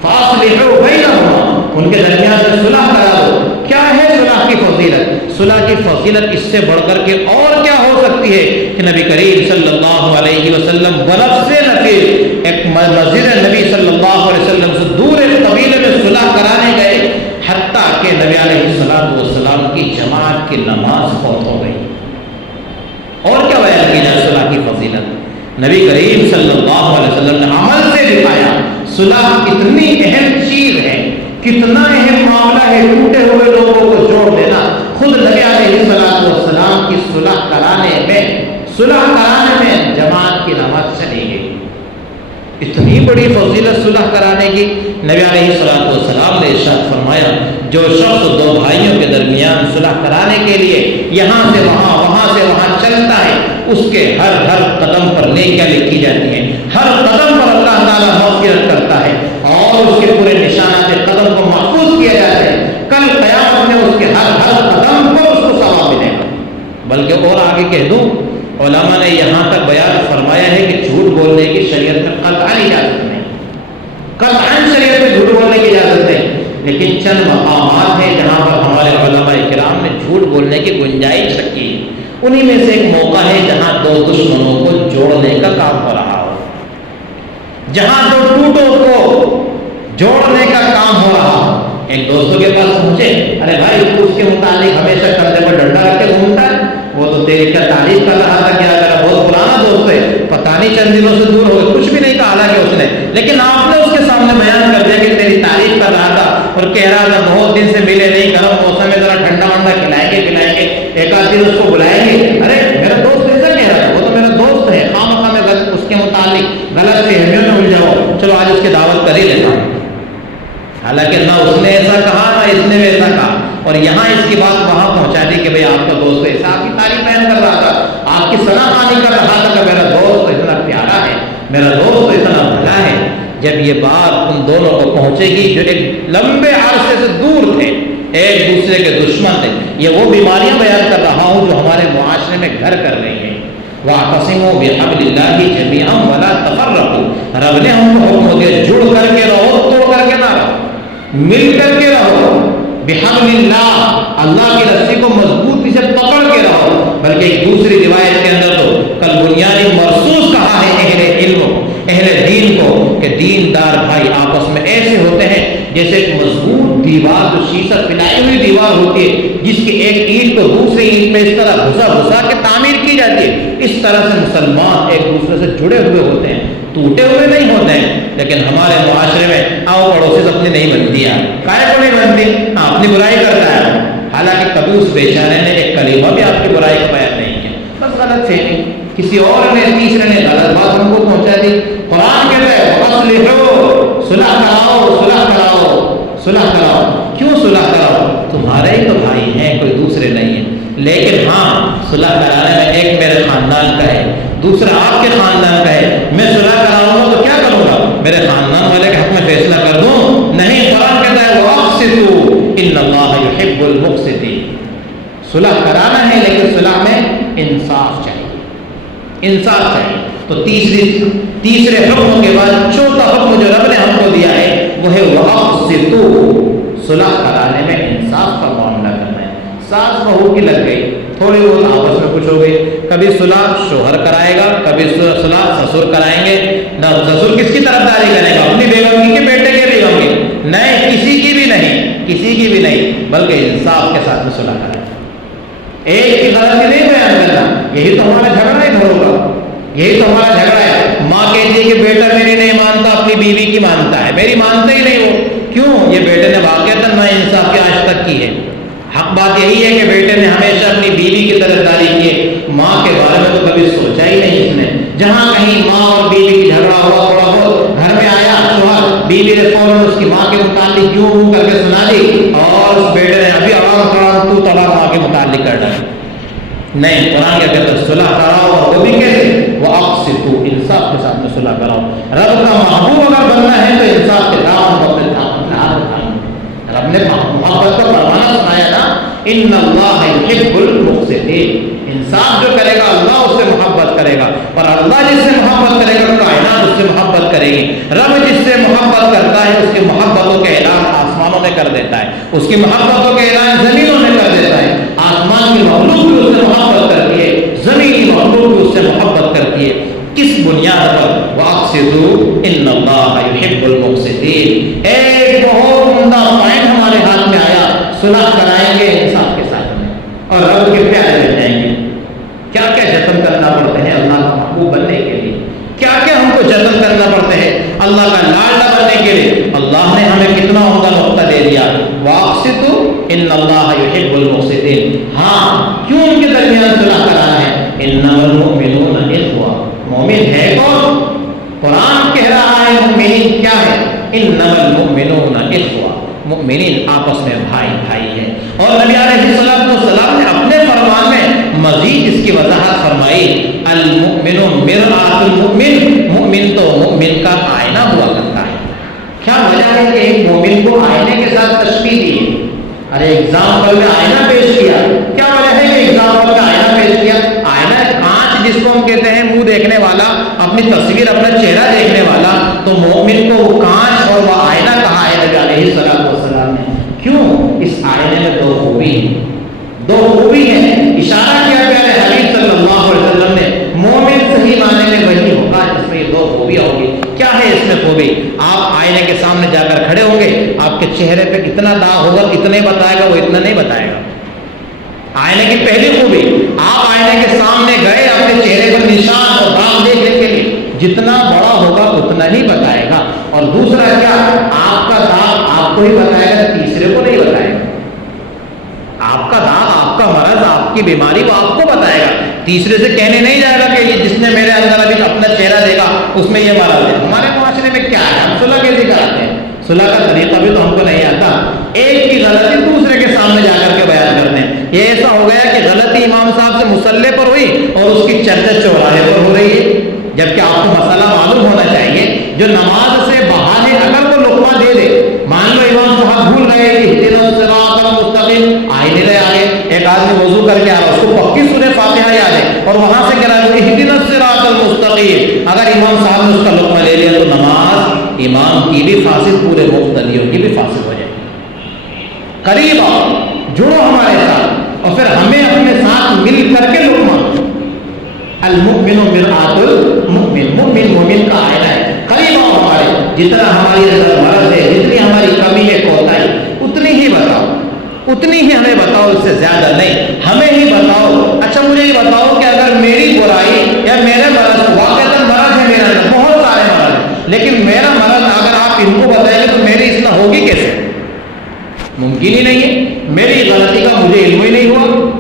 فَأَصْلِحُوا بَيْنَهُمَا، ان کے درمیان میں صلح کرا دو۔ کیا ہے صلح کی فضیلت؟ صلح کی فضیلت اس سے بڑھ کر کے اور کیا ہو سکتی ہے کہ نبی کریم صلی اللہ علیہ وسلم بلفظ نفیر ایک مسجد نبی صلی اللہ علیہ وسلم سے دور ایک قبیلے میں صلح کرانے گئے، حتیٰ کہ نبی علیہ السلام کی جماعت کی نماز فوت ہو گئی۔ اور کیا بیان کی جائے صلح کی فضیلت؟ نبی کریم صلی اللہ علیہ وسلم نے عمل سے دکھایا صلح کتنی اہم چیز ہے، کتنا اہم معاملہ ہے ٹوٹے ہوئے لوگوں کو جوڑ دینا۔ خود نبی علیہ السلام کی صلح کرانے میں جماعت کی نماز چلی گئی۔ اتنی بڑی فضیلت صلح کرانے کی، نبی علیہ السلام نے ارشاد فرمایا جو شخص دو بھائیوں کے درمیان صلح کرانے کے لیے یہاں سے وہاں وہاں سے وہاں چلتا ہے، اس کے ہر قدم پر نیکیاں لکھی جاتی ہیں، ہر قدم پر اللہ تعالیٰ مغفرت کرتا ہے اور اس کے پورے نشانات قدم کو محفوظ کیا جاتا ہے۔ کل قیامت میں اس کے ہر قدم پر اس کو ثواب ملے گا۔ بلکہ اور آگے کہہ دوں، علماء نے یہاں تک بیان فرمایا ہے کہ جھوٹ بولنے کی شریعت میں قطعاً اجازت نہیں، قطعاً شریعت میں جھوٹ بولنے کی اجازت نہیں، لیکن چند مقامات ہیں جہاں پر ہمارے علماء کرام نے جھوٹ بولنے کی گنجائش رکھی ہے۔ انہی میں سے ایک موقع ہے جہاں دو دشمنوں کو جوڑنے کا کام ہو رہا ہو، جہاں دو ٹوٹوں کو جوڑنے کا کام ہو رہا ہو۔ ایک دوستوں کے پاس پہنچے، ارے بھائی تو اس کے متعلق ہمیشہ کندھے پر ڈنڈا رکھ کے گھومتا ہے، وہ تو تیری کیا تعریف کر رہا تھا، کیا میرا بہت پرانا دوست ہے، پتہ نہیں چند دنوں سے دور ہو گئے، کچھ بھی نہیں کہا حالانکہ اس نے، لیکن آپ نے اس کے سامنے بیان کر دیا کہ تیری تعریف کر رہا تھا اور کہہ رہا تھا بہت دن سے ملے نہیں، گرم موسم میں ذرا ٹھنڈا ونڈا کھلائیں گے، ایک آدھ دن اس کو بلائیں گے۔ ارے میرا دوست ایسا کہہ رہا تھا، وہ تو میرا دوست ہے، خواہ میں اس کے متعلق غلط فہمیوں میں الجھاؤ، چلو آج اس کی دعوت کر ہی لیتا ہوں۔ حالانکہ نہ اس نے ایسا کہا نہ اس نے ایسا کہا، اور یہاں اس کی بات وہاں پہنچا دی کہ بھئی آپ کا دوست ایسا آپ کی تعریف بیان کر رہا تھا، آپ کی ثنا خوانی کر رہا تھا کہ میرا دوست اتنا پیارا ہے، میرا دوست اتنا بھلا ہے۔ جب یہ بات ان دونوں کو پہنچے گی جو ایک لمبے عرصے سے دور تھے، ایک دوسرے کے دشمن تھے، یہ وہ بیماریاں بیان کر رہا ہوں جو ہمارے معاشرے میں گھر کر رہی ہیں۔ وَاعْتَصِمُوا بِحَبْلِ اللَّهِ جَمِيعًا وَلَا تَفَرَّقُوا، رب نے ہم کو حکم دیا جڑ کر کے رہو، توڑ کر کے نہ رہو، مل کر کے رہو، بحبل اللہ، اللہ کی رسی کو مضبوطی سے پکڑ کے رہو۔ بلکہ ایک دوسری روایت کے اندر تو کل بنیادی مرصوص کہا ہے اہل علم اہل دین کو کہ دیندار بھائی آپس میں ایسے ہوتے ہیں جیسے ایک مضبوط دیوار، جو شیشہ پلائی ہوئی دیوار ہوتی ہے جس کی ایک اینٹ کو دوسری اینٹ میں اس طرح گھسا کے تعمیر کی جاتی ہے، اس طرح سے مسلمان ایک دوسرے سے جڑے ہوئے ہوتے ہیں، ٹوٹے ہوئے نہیں ہوتے ہیں۔ لیکن ہمارے معاشرے میں آؤ پڑوسی سے اپنی نہیں بنتی ہے، کائے کو نہیں بنتی، اپنی برائی کرتا ہے، حالانکہ کبھی اس بیچارے نے ایک کلمہ بھی آپ کی برائی کا بیان نہیں کیا، بس غلط فہمی، کسی اور نے تیسرے نے غلط بات ہم کو پہنچا دی۔ قرآن کہتا ہے وَأَصْلِحُوا، صلح کراؤ، صلح کراؤ، صلح کراؤ۔ کیوں صلح کراؤ؟ تمہارے ہی تو بھائی ہیں، کوئی دوسرے نہیں ہیں، لیکن ہاں صلح کرانے میں ایک میرے خاندان کا ہے، دوسرا آپ کے خاندان کا ہے، میں صلح کراؤں گا تو کیا کروں گا؟ میرے خاندان والے کے حق میں فیصلہ کر دوں؟ نہیں، قرآن کہتا ہے وَأَقْسِطُوا إِنَّ اللَّهَ يُحِبُّ الْمُقْسِطِينَ۔ صلح کرانا ہے لیکن صلح میں انصاف چاہیے، انصاف چاہیے۔ تو تیسرے حکم کے بعد چوتھا حکم جو رب نے ہم کو دیا ہے وہ ہے وَأَقْسِطُوا، صلح کرانے میں انصاف کا معاملہ کرنا ہے۔ ساس بہو کی لگ گئی، تھوڑی بہت آپس میں کچھ ہو گئی، کبھی صلح شوہر کرائے گا، کبھی صلح سسر کرائیں گے، نہ سسر کس کی طرفداری کرے گا، اپنی بیگم کی کہ بیٹے کے بیگم کی؟ نہیں، کسی کی بھی نہیں، کسی کی بھی نہیں، بلکہ انصاف کے ساتھ میں صلح کرائے، ایک کی غلطی نہیں بیان کرنا۔ یہی تو ہمارا جھگڑا ہے گھروں کا، یہی تو ہمارا جھگڑا ہے۔ ماں کہتی ہے کہ بیٹا میری نہیں مانتا، اپنی بیوی کی مانتا ہے، میری مانتا ہی نہیں وہ، کیوں؟ یہ بیٹے نے واقعتاً نا انصافی آج تک کی ہے۔ حق بات یہی ہے کہ بیٹے نے ہمیشہ اپنی بیوی کی طرفداری کی ہے، ماں کے بارے میں تو کبھی سوچا ہی نہیں اس نے۔ جہاں کہیں ماں اور بیوی کی جھگڑا ہوا، تھوڑا بہت گھر میں آیا شوہر، بیوی نے فوراً اس کی ماں کے متعلق کیوں کر کے سنا دی، اور اس بیٹے نے ابھی عوام کھڑا قرآن تو طلاق ماں کے متعلق کر ڈالے. نہیں، قرآن کیا کہتا ہے صلح کراؤ، اور وہ بھی کیسے؟ وَأَقْسِطُوا، انصاف کے ساتھ میں صلح کراؤ. رب کا محبوب اگر بننا ہے تو انصاف کے ساتھ اپنے ہاتھ اٹھائیں. رب نے محبت کا پروانہ سنایا نا، ان اللہ یحب المقسطین. انصاف جو کرے گا اللہ اس سے محبت کرے گا، اور اللہ جس سے محبت کرے گا کائنات اس سے محبت کرے گی. رب جس سے محبت کرتا ہے اس کی محبتوں کے اعلان آسمانوں میں کر دیتا ہے، اس کی محبتوں کے اعلان زمینوں میں کر دیتا ہے. آسمان کی مخلوق بھی اس سے محبت کرتی ہے، زمین کی مخلوق بھی اس سے محبت کرتی ہے. کس بنیاد پر؟ وَأَقْسِطُوا إِنَّ اللَّهَ يُحِبُّ الْمُقْسِطِينَ. ایک بہت عمدہ پوائنٹ ہمارے ہاتھ میں آیا، صلح کرائیں گے انصاف کے ساتھ میں اور رب کے پیارے بن جائیں گے. کیا کیا جتن کرنا پڑتے ہیں اللہ کا محبوب بننے کے لیے، کیا کیا ہم کو جتن کرنا پڑتے ہیں اللہ کا لاڈلا بننے کے لیے. اللہ نے ہمیں کتنا عمدہ نقطہ دے دیا، وَأَقْسِطُوا إِنَّ اللَّهَ يُحِبُّ الْمُقْسِطِينَ. ہاں، کیوں ان کے درمیان صلح کرانا ہے؟ إِنَّمَا الْمُؤْمِنُونَ إِخْوَةٌ. مومن ہے کون؟ قرآن کہہ رہا ہے مومنین کیا ہے؟ انما المؤمنون اخوہ. مومنین آپس میں بھائی بھائی ہیں. اور نبی علیہ السلام نے اپنے فرمان میں مزید اس کی وضاحت فرمائی، المؤمن مرآۃ المؤمن. مومن تو مومن کا آئینہ ہوا کرتا ہے. کیا وجہ ہے کہ ایک مومن کو آئینے کے ساتھ تشبیہ دی؟ ارے ایگزامپل میں آئینہ پیش کیا. کیا وجہ ہے کہ ایگزامپل میں آئینہ پیش کیا؟ آئینہ کانچ جس کو ہم کہتے ہیں منہ دیکھنے والا، اپنی تصویر اپنا چہرہ دیکھنے والا، تو مومن کو وہ کانچ اور وہ آئینہ کہا ہے نبی علیہ السلام نے. کیوں؟ اس آئینے میں دو خوبی ہیں، دو خوبی ہیں. اشارہ کیا پیارے حبیب صلی اللہ علیہ وسلم نے، مومن صحیح معنی میں وہی ہوگا جس میں یہ دو خوبیاں ہوں گی. کیا ہے اس میں خوبی؟ آپ آئینے کے سامنے جا کر کھڑے ہوں گے، آپ کے چہرے پہ اتنا داغ ہوگا، اتنے بتائے گا، وہ اتنا نہیں بتائے گا. آئینے کی پہلی خوبی، آپ آئینے کے سامنے گئے، اپنے چہرے پر نشان اور داغ دیکھنے کے لیے جتنا بڑا ہوگا اتنا ہی بتائے گا. اور دوسرا کیا؟ آپ کا داغ آپ کو ہی بتائے گا، تیسرے کو نہیں بتائے گا. آپ کا داغ، آپ کا مرض، آپ کی بیماری وہ آپ کو بتائے گا، تیسرے سے کہنے نہیں جائے گا کہ یہ جس نے میرے اندر ابھی اپنا چہرہ دیکھا اس میں یہ مرض ہے. ہمارے معاشرے میں کیا ہے، ہم صلح کیسے کراتے ہیں؟ صلح کا طریقہ بھی تو ہم کو نہیں آتا. ایک کی غلطی دوسرے کے سامنے جا کر کے بیان کرتے ہیں. یہ ایسا ہو گیا کہ غلطی امام صاحب سے مصلی پر ہوئی اور اس کی چرچا چوراہے پر ہو رہی ہے، جبکہ آپ کو مسئلہ معلوم ہونا چاہیے. جو نماز سے بہانے اگر وہ لقمہ دے دے، مان لو امام صاحب بھول گئے کہ اہدنا الصراط المستقیم، آئینے لے آگے، ایک آدمی وضو کر کے آ رہا، اس کو پکی سورہ فاتحہ یاد ہے اور وہاں سے کہہ رہا ہے اہدنا الصراط المستقیم. اگر امام صاحب نے اس کا لقمہ لے لیا تو نماز امام کی بھی فاسد، پورے مقتدیوں کی بھی فاسد ہو جائے. قریب آؤ، جڑو ہمارے ساتھ، اور پھر ہمیں اپنے ساتھ مل کر کے لقمہ. المؤمن مرآۃ المؤمن، مومن مومن کا آئینہ ہے. قریب آؤ ہمارے، جتنا ہماری اندر مرض ہے، جتنی ہماری کمی ہے، کوتاہی، اتنی ہی بتاؤ، اتنی ہی ہمیں بتاؤ، اس سے زیادہ نہیں. ہمیں ہی بتاؤ. اچھا مجھے یہ بتاؤ کہ اگر میری برائی یا میرے مرض، واقعتاً مرض ہے میرے اندر، بہت سارے مرض ہیں، لیکن میرا مرض اگر آپ ان کو بتائیں گے تو میری اصلاح ہوگی کیسے؟ ممکن ہی نہیں ہے. میری غلطی کا مجھے علم ہی نہیں ہوا.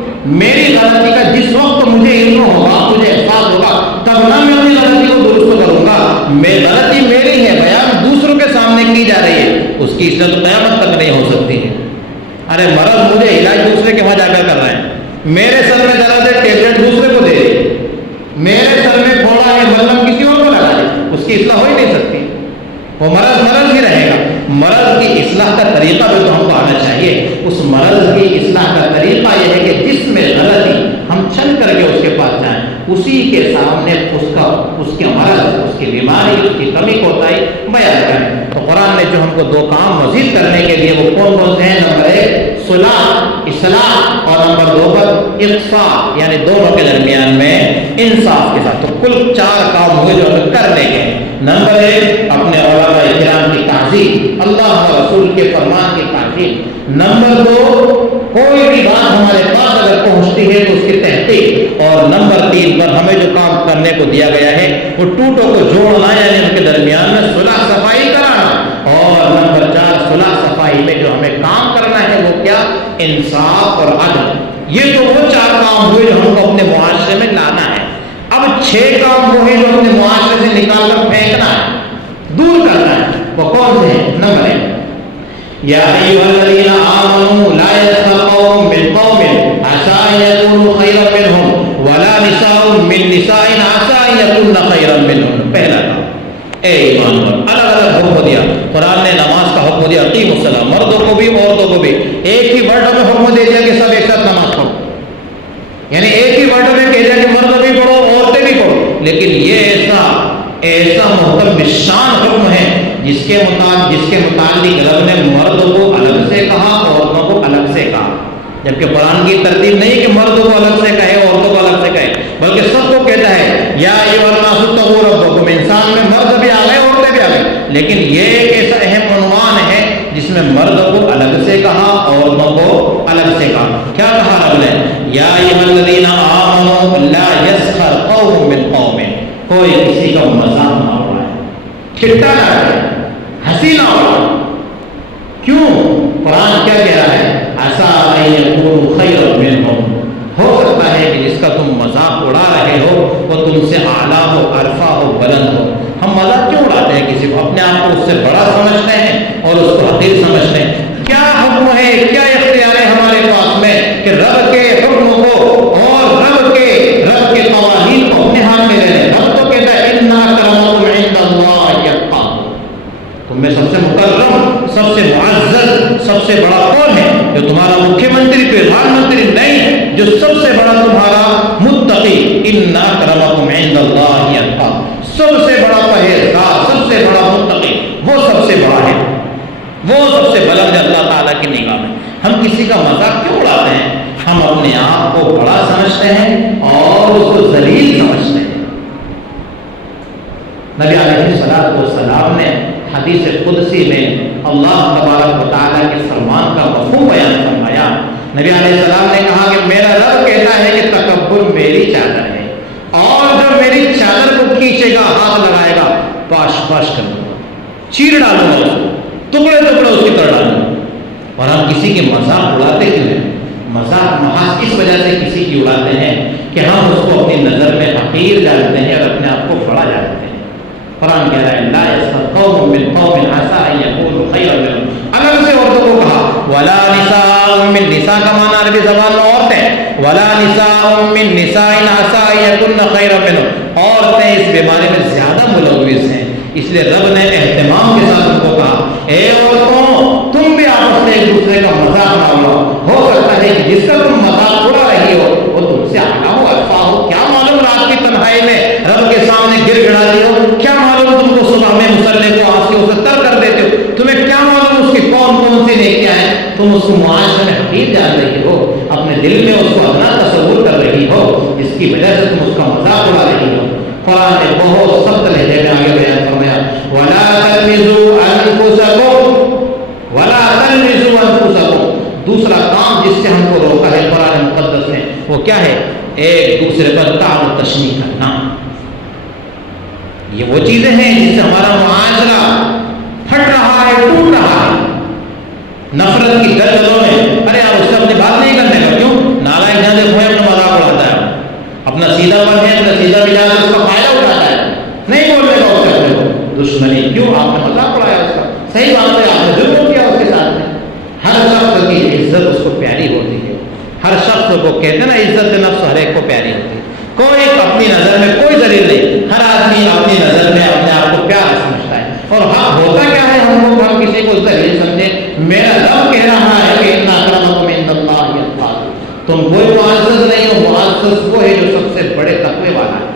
میری غلطی کا جس وقت مجھے علم ہوگا، مجھے احساس ہوگا، تب نہ میں اپنی غلطی کو درست کروں گا. میں غلطی میری ہے، بیان دوسروں کے سامنے کی جا رہی ہے، اس کی اصلاح تو قیامت تک نہیں ہو سکتی ہے. ارے مرض مجھے علاج دوسرے کے وہاں جا کر کر رہے ہیں. میرے سر میں درد ہے، ٹیبلٹ دوسرے کو دے دے. میرے سر میں پھوڑا ہے، ملہم کسی اور کو لگا دے، اس کی اصلاح ہو ہی نہیں سکتی. وہ مرض ہی رہے گا. مرض کی اصلاح کا طریقہ بھی تو ہم کو آنا چاہیے. اس مرض کی اصلاح کا طریقہ یہ ہے کہ جس میں غلطی ہم چھن کر کے اس کے پاس جائیں، اسی کے سامنے اس کے مرض، اس کی بیماری، اس کی کمی کوتاہی بیان کریں. تو قرآن نے جو ہم کو دو کام مزید کرنے کے لیے وہ کون کون سے ہیں؟ نمبر 1 صلح، اصلاح، اور نمبر 2 پر اقصاء، یعنی دونوں کے درمیان میں انصاف کے ساتھ. تو کل 4 کام ہوئے جو ہمیں کرنے کے. نمبر 1 اپنے علماء کرام کی تعظیم، اللہ اور رسول کے فرمان کی تعظیم. نمبر 2 کوئی بھی بات ہمارے پاس اگر پہنچتی ہے تو اس کی تحقیق. اور نمبر 3 پر ہمیں جو کام کرنے کو دیا گیا ہے وہ ٹوٹوں کو جوڑنا، یعنی ان کے درمیان میں صلح صفائی کرانا. اور نمبر 4 صلح صفائی میں جو ہمیں کام کرنا ہے وہ کیا؟ انصاف اور عدل. یہ تو وہ 4 کام ہوئے جو ہم کو اپنے معاشرے میں لانا ہے. اب 6 کام وہ ہیں جو اپنے معاشرے سے نکال کر پھینکنا ہے، دور کرنا ہے. وہ کون سے ہیں؟ نمبر 1 یا ایھا الذین آمنوا لا یسخر قوم من عسى أن يكونوا خيرا منهم ولا نساء من نساء عسى أن يكون خيرا منهم. پہلا کام اے ایمان والو، الگ الگ حکم دیا قرآن نے. نماز کا حکم دیا اقیموا الصلاۃ، مردوں کو بھی عورتوں کو بھی. ایک ہی ورڈ میں حکم دے دیا کہ سب ایک ساتھ نماز پڑھو، یعنی ایک ہی ورڈ میں کہہ دیا کہ مرد بھی پڑھو عورتیں بھی پڑھو. لیکن یہ ایسا محکم شان حکم ہے جس کے متعلق رب نے مردوں کو الگ سے کہا، عورتوں کو الگ سے کہا. جبکہ قرآن کی ترتیب نہیں کہ مردوں کو الگ سے کہے عورتوں کو الگ سے کہے، بلکہ سب کو کہتا ہے یا ایھا الناس اتقوا ربکم. انسان میں مرد بھی آ گئے عورتیں بھی آ گئے، لیکن یہ ایک ایسا اہم عنوان ہے جس میں مرد کو الگ سے کہا، عورتوں کو الگ سے کہا. کیا کہا رب نے؟ یا ایھا الذین آمنوا لا یسخر قوم من قوم. کوئی کسی کا مذاق نہ اڑائے، ٹھٹا نہ کرے، ہنسی نہ اڑائے. کیوں؟ قرآن کیا کہہ رہا ہے؟ عسیٰ ان یکونوا خیرا منہم. ہو سکتا ہے کہ جس کا تم مذاق اڑا رہے ہو وہ تم سے اعلیٰ ہو، عرفہ ہو، بلند ہو. ہم مذاق کیوں اڑاتے ہیں کسی کو؟ اپنے آپ کو اس سے بڑا سمجھتے ہیں اور اس کو حقیر سمجھتے ہیں. کیا حکم ہے، کیا اختیار ہے ہمارے پاس میں کہ رب کے حکم کو اور رب کے قوانین کو اپنے ہاتھ میں لے لیں. رب تو کہتا ہے ان اکرمکم عند اللہ اتقاکم. تم میں سب سے مکرم، سب سے معزز، سب سے بڑا کون ہے؟ جو تمہارا مکھیہ منتری، پردھان منتری نہیں ہے، جو سب سے بڑا تمہارا متقی. ان اکرمکم عند اللہ اتقاکم. سب سے بڑا پرہیزگار، سب سے بڑا متقی وہ سب سے بڑا ہے، وہ سب سے بلند ہے اللہ تعالیٰ کی نگاہ میں. ہم کسی کا مذاق کیوں اڑاتے ہیں؟ ہم اپنے آپ کو بڑا سمجھتے ہیں اور اس کو ذلیل سمجھتے ہیں. نبی علیہ الصلوۃ والسلام نے حدیث قدسی میں اللہ تبارک و تعالیٰ کے فرمان کا مفہوم بیان فرمایا. نبی علیہ السلام نے کہا کہ میرا رب کہتا ہے کہ تکبر میری چادر ہے، اور جو میری چادر کو کھینچے گا، ہاتھ لگائے گا، پاش پاش کر دوں گا، چیر ڈالوں گا اس کو، ٹکڑے ٹکڑے اس کی کر ڈالوں گا. اور ہم کسی کے مذاق اڑاتے کیوں ہیں؟ مذاق محض اس وجہ سے کسی کی اڑاتے ہیں کہ ہم اس کو اپنی نظر میں حقیر جانتے ہیں اور اپنے آپ کو بڑا جانتے ہیں. قرآن کہہ رہا ہے لا یسخر قوم من قوم عسیٰ ان یکونوا خیرا منہم. الگ سے عورتوں کو کہا ولا نساء من. نساء کا معنی عربی زبان میں عورتیں، ولا نساء من نساء عسیٰ ان یکن خیرا منہم. عورتیں اس بیماری میں زیادہ ملوث ہیں، اس لیے رب نے اہتمام کے ساتھ ان کو کہا اے عورتوں تم بھی آپس میں ایک دوسرے کا مذاق نہ اڑاؤ. ہو سکتا ہے کہ جس کا تم مذاق اڑا رہی ہو وہ تم سے اعلیٰ ہو، عرفہ ہو. کیا معلوم رات کی تنہائی میں رب کے سامنے گر گڑاتی ہو؟ کیا معلوم تم کو صبح میں مصلے کو آنکھ سے اسے تر کر دیتے ہو؟ تمہیں کیا معلوم اس کی کون کون سی نیکیاں ہیں؟ تم اس کو معاشرے میں حقیر جان رہی ہو، اپنے دل میں اس کو ادنا تصور کر رہی ہو، جس کی وجہ سے تم اس کا مذاق اڑا رہی ہو. قرآن نے بہت سخت لہجے میں آگے بیان فرمایا وَلَا تَلْمِزُوا أَنفُسَكُمْ وَلَا تَلْمِزُوا أَنفُسَكُمْ. دوسرا کام جس سے ہم کو روکا ہے قرآن مقدس نے وہ کیا ہے؟ ایک دوسرے پر طعن و تشنیع کرنا. یہ وہ چیزیں ہیں جس سے ہمارا معاشرہ پھٹ رہا ہے، ٹوٹ رہا ہے. نفرت کی دلدلوں میں ارے آپ اس سے اپنی بات نہیں کرنے کا. کیوں؟ نالائق جہاں دیکھو اپنا مذاق اڑاتا ہے، اپنا سیدھا پن ہے، اپنا سیدھا مزاج اس کا فائدہ اٹھاتا ہے، نہیں بولنے کا اس سے اپنے کو دشمنی. کیوں؟ آپ نے مذاق اڑایا اس کا. صحیح بات ہے، آپ نے ظلم کیا اس کے ساتھ میں. ہر شخص کی عزت اس کو پیاری ہوتی ہے. ہر شخص کو کہتے ہیں نا عزت نفس ہر ایک کو پیاری ہوتی ہے. کوئی اپنی نظر میں کوئی ذلیل نہیں، ہر آدمی اپنی نظر میں اپنے آپ کو پیارا سمجھتا ہے. اور حق ہوتا کیا ہے؟ ہم کسی کو ذلیل سمجھے. میرا رب کہہ رہا ہے کہ ان اکرمکم عند اللہ اتقاکم. تم کوئی معزز نہیں ہو، معزز وہ ہے جو سب سے بڑے تقوی والا ہے.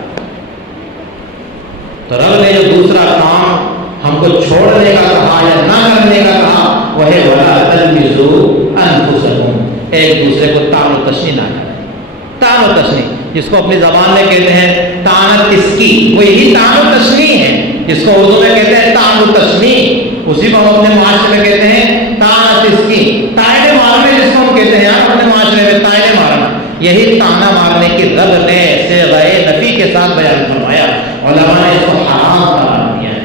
تو رب نے جو دوسرا کام ہم کو چھوڑنے کا کہا یا نہ کرنے کا کہا وہ ہے وَلَا تَلْمِزُوا أَنفُسَكُمْ. ایک دوسرے کو طعن و تشنیع نہ کریں. طعن و تشنیع جس کو اپنی زبان میں کہتے ہیں طعن تسکی، وہ یہی طعن و تشنیع ہے جس کو اردو میں کہتے ہیں طعن و تشنیع. اسی کو ہم اپنے معاشرے میں کہتے ہیں طعن تسکی. طعنے مارنے جس کو ہم کہتے ہیں اپنے معاشرے میں طعنے مارنا، یہی طعنہ مارنے کی رب نے صیغہ نفی کے ساتھ بیان فرمایا. علماء نے اس کو حرام قرار دیا ہے،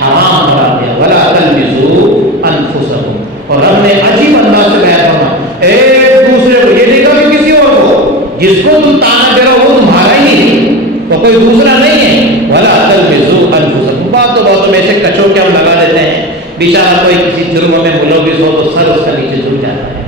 حرام قرار دیا. وَلَا تَلْمِزُوا أَنفُسَكُمْ. اور رب نے عجیب انداز سے بیان فرمایا ایک دوسرے کو. یہ نہیں کہا کہ کسی اور کو، جس کو تم طعنہ دے رہے ہو وہ تمہارا ہی نہیں، تو کوئی دوسرا نہیں ہے. وَلَا تَلْمِزُوا أَنفُسَكُمْ. باتوں میں سے کچوں کے ہم لگا دیتے ہیں. بیچارہ کوئی کسی جرم میں ملوث ہو تو سر اس کا نیچے جھک جاتا ہے،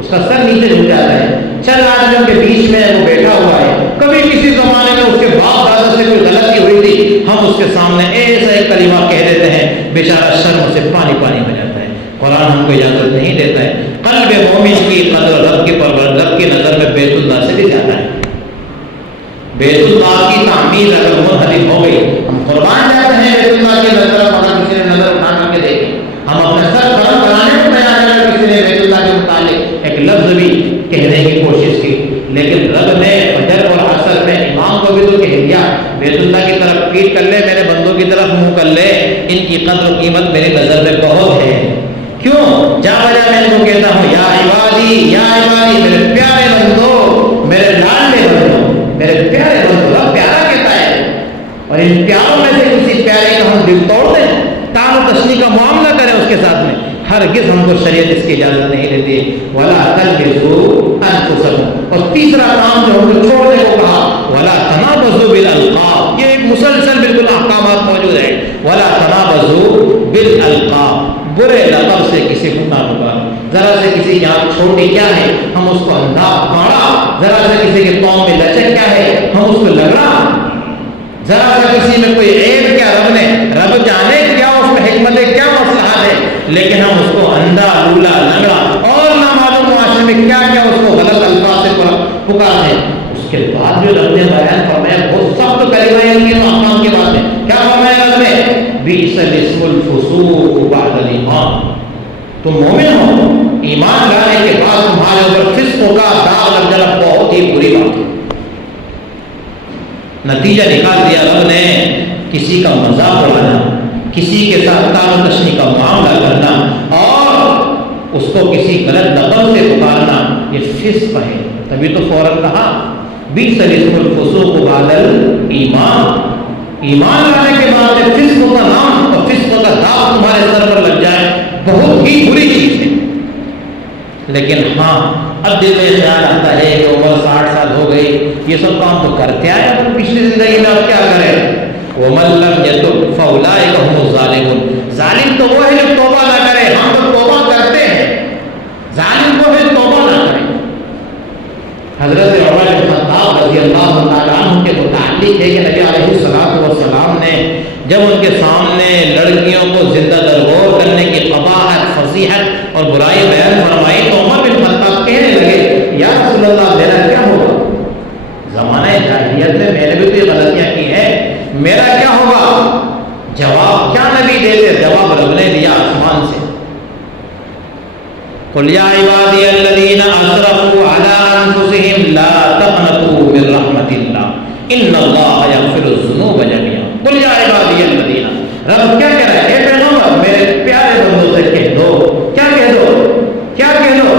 اس کا سر نیچے جھک جاتا ہے. چند آدمیوں کے بیچ میں وہ بیٹھا ہوا ہے، کبھی کسی زمانے میں اس کے باپ دادا سے کوئی غلطی ہوئی تھی، ہم اس کے سامنے ایسا ایک کلمہ کہہ دیتے ہیں، بیچارہ شرم سے پانی پانی ہو جاتا ہے۔ قرآن ہم کو اجازت نہیں دیتا ہے۔ قلب مومن کی قدر رب کی نظر میں بیت اللہ سے بھی زیادہ ہے۔ بیت اللہ کی تعمیر اگر منہدم ہو گئی، ہم قربان جاتے ہیں بیت اللہ کی نظر، اگر کسی نے نظر اٹھا کر کے دیکھی، ہم اپنا سر قلم بنانے کو تیار ہیں اگر کسی نے بیت اللہ کے متعلق ایک لفظ بھی کہنے کی کوشش کی، لیکن رب نے فجر اور عصر میں امام کو بھی تو کہہ دیا بیت اللہ کی طرف پیٹ کر لے، میرے بندوں کی طرف منہ کر لے، ان کی قدر و قیمت میری نظر میں بہت ہے۔ کیوں؟ جا بجا میں ان کو کہتا ہوں یا عبادی، میرے پیارے بندو، میرے لاڈلے بندو، میرے پیارے بندو، رب پیارا کہتا ہے، اور ان پیاروں میں سے کسی پیارے کا ہم دل توڑ دیں، تام و تشنی کا معاملہ کریں اس کے ساتھ میں، ہرگز ہم کو شریعت اس کی اجازت نہیں دیتی۔ وَلَا تَلْبِسُوا أَنفُسَكُمْ، اور تیسرا کام جو ہم کو چھوڑنے کو کہا وَلَا تَنَابَزُوا بِالْأَلْقَابِ، یہ ایک مسلسل بالکل احکامات موجود ہیں۔ وَلَا تَنَابَزُوا بِالْأَلْقَابِ، برے لقب سے کسی کو نہ پکارو، ذرا سے کسی کی آنکھ چھوٹی کیا ہے ہم اس کو اندھا پاڑا، ذرا سے کسی کے پاؤں میں لچک کیا ہے ہم اس کو لگڑا، ذرا سا کسی میں کوئی عیب کیا رب جانے کیا اس میں حکمت کیا مصلحت ہے، لیکن ہم اس کو اندھا لولا لنگڑا اور نہ معلوم معاشرے میں کیا کیا اس کو غلط الفاظ سے پکارتے ہیں۔ اس کے بعد جو رب نے بیان فرمایا بہت سخت کلمہ ہے ان کے احکام کے بعد میں کیا فرمایا رب نے؟ بئس الاسم الفسوق بعد الایمان، تم مومن ہو، ایمان لانے کے بعد تمہارے اوپر فسق کا داغ لگ جانا بہت ہی بری بات ہے۔ نتیجہ نکال دیا رب نے، کسی کا مذاق اڑانا، کسی کے ساتھ تام و تشنی کا معاملہ کرنا اور اس کو کسی غلط لقب سے پکارنا یہ فسق ہے۔ تبھی تو فوراً کہا بئس الاسم الفسوق بعد الایمان، ایمان لانے کے بعد فسق کا نام اور فسق کا داغ تمہارے سر پر لگ جائے بہت ہی بری چیز ہے۔ لیکن ہاں اب دل میں خیال آتا ہے کہ عمر 60 سال ہو گئی، یہ سب کام تو کرتے آئے، اب پچھلی زندگی میں اب کیا کریں؟ وَمَن لَّمْ يَتُبْ فَأُولَٰئِكَ هُمُ الظَّالِمُونَ، ظالم تو وہ ہے جو توبہ نہ کرے، ہم تو توبہ کرتے ہیں، ظالم وہ ہے توبہ نہ کرے۔ حضرت عمر بن خطاب رضی اللہ تعالیٰ عنہ کے متعلق ہے کہ نبی علیہ السلام نے جب ان کے سامنے لڑکیوں کو زندہ درگور کرنے کی قباحت، فضیحت اور برائی بیان فرمائی تو عمر بن خطاب کہنے لگے یا رسول اللہ میرا کیا ہوگا؟ زمانہ جاہلیت میں میں نے بھی تو یہ غلطیاں کی ہیں، میرا کیا ہوگا؟ جواب کیا نبی دیتے؟ جواب رب نے دیا آسمان سے، قل یا عبادی الذین اسرفوا علی انفسهم لا تقنطوا من رحمت اللہ ان اللہ یغفر الذنوب جميعا۔ قل یا عبادی الذین، رب کیا کہہ رہا ہے؟ اے پیغمبر میرے پیارے بندوں سے کہہ دو، کیا کہہ دو؟ کیا کہہ دو؟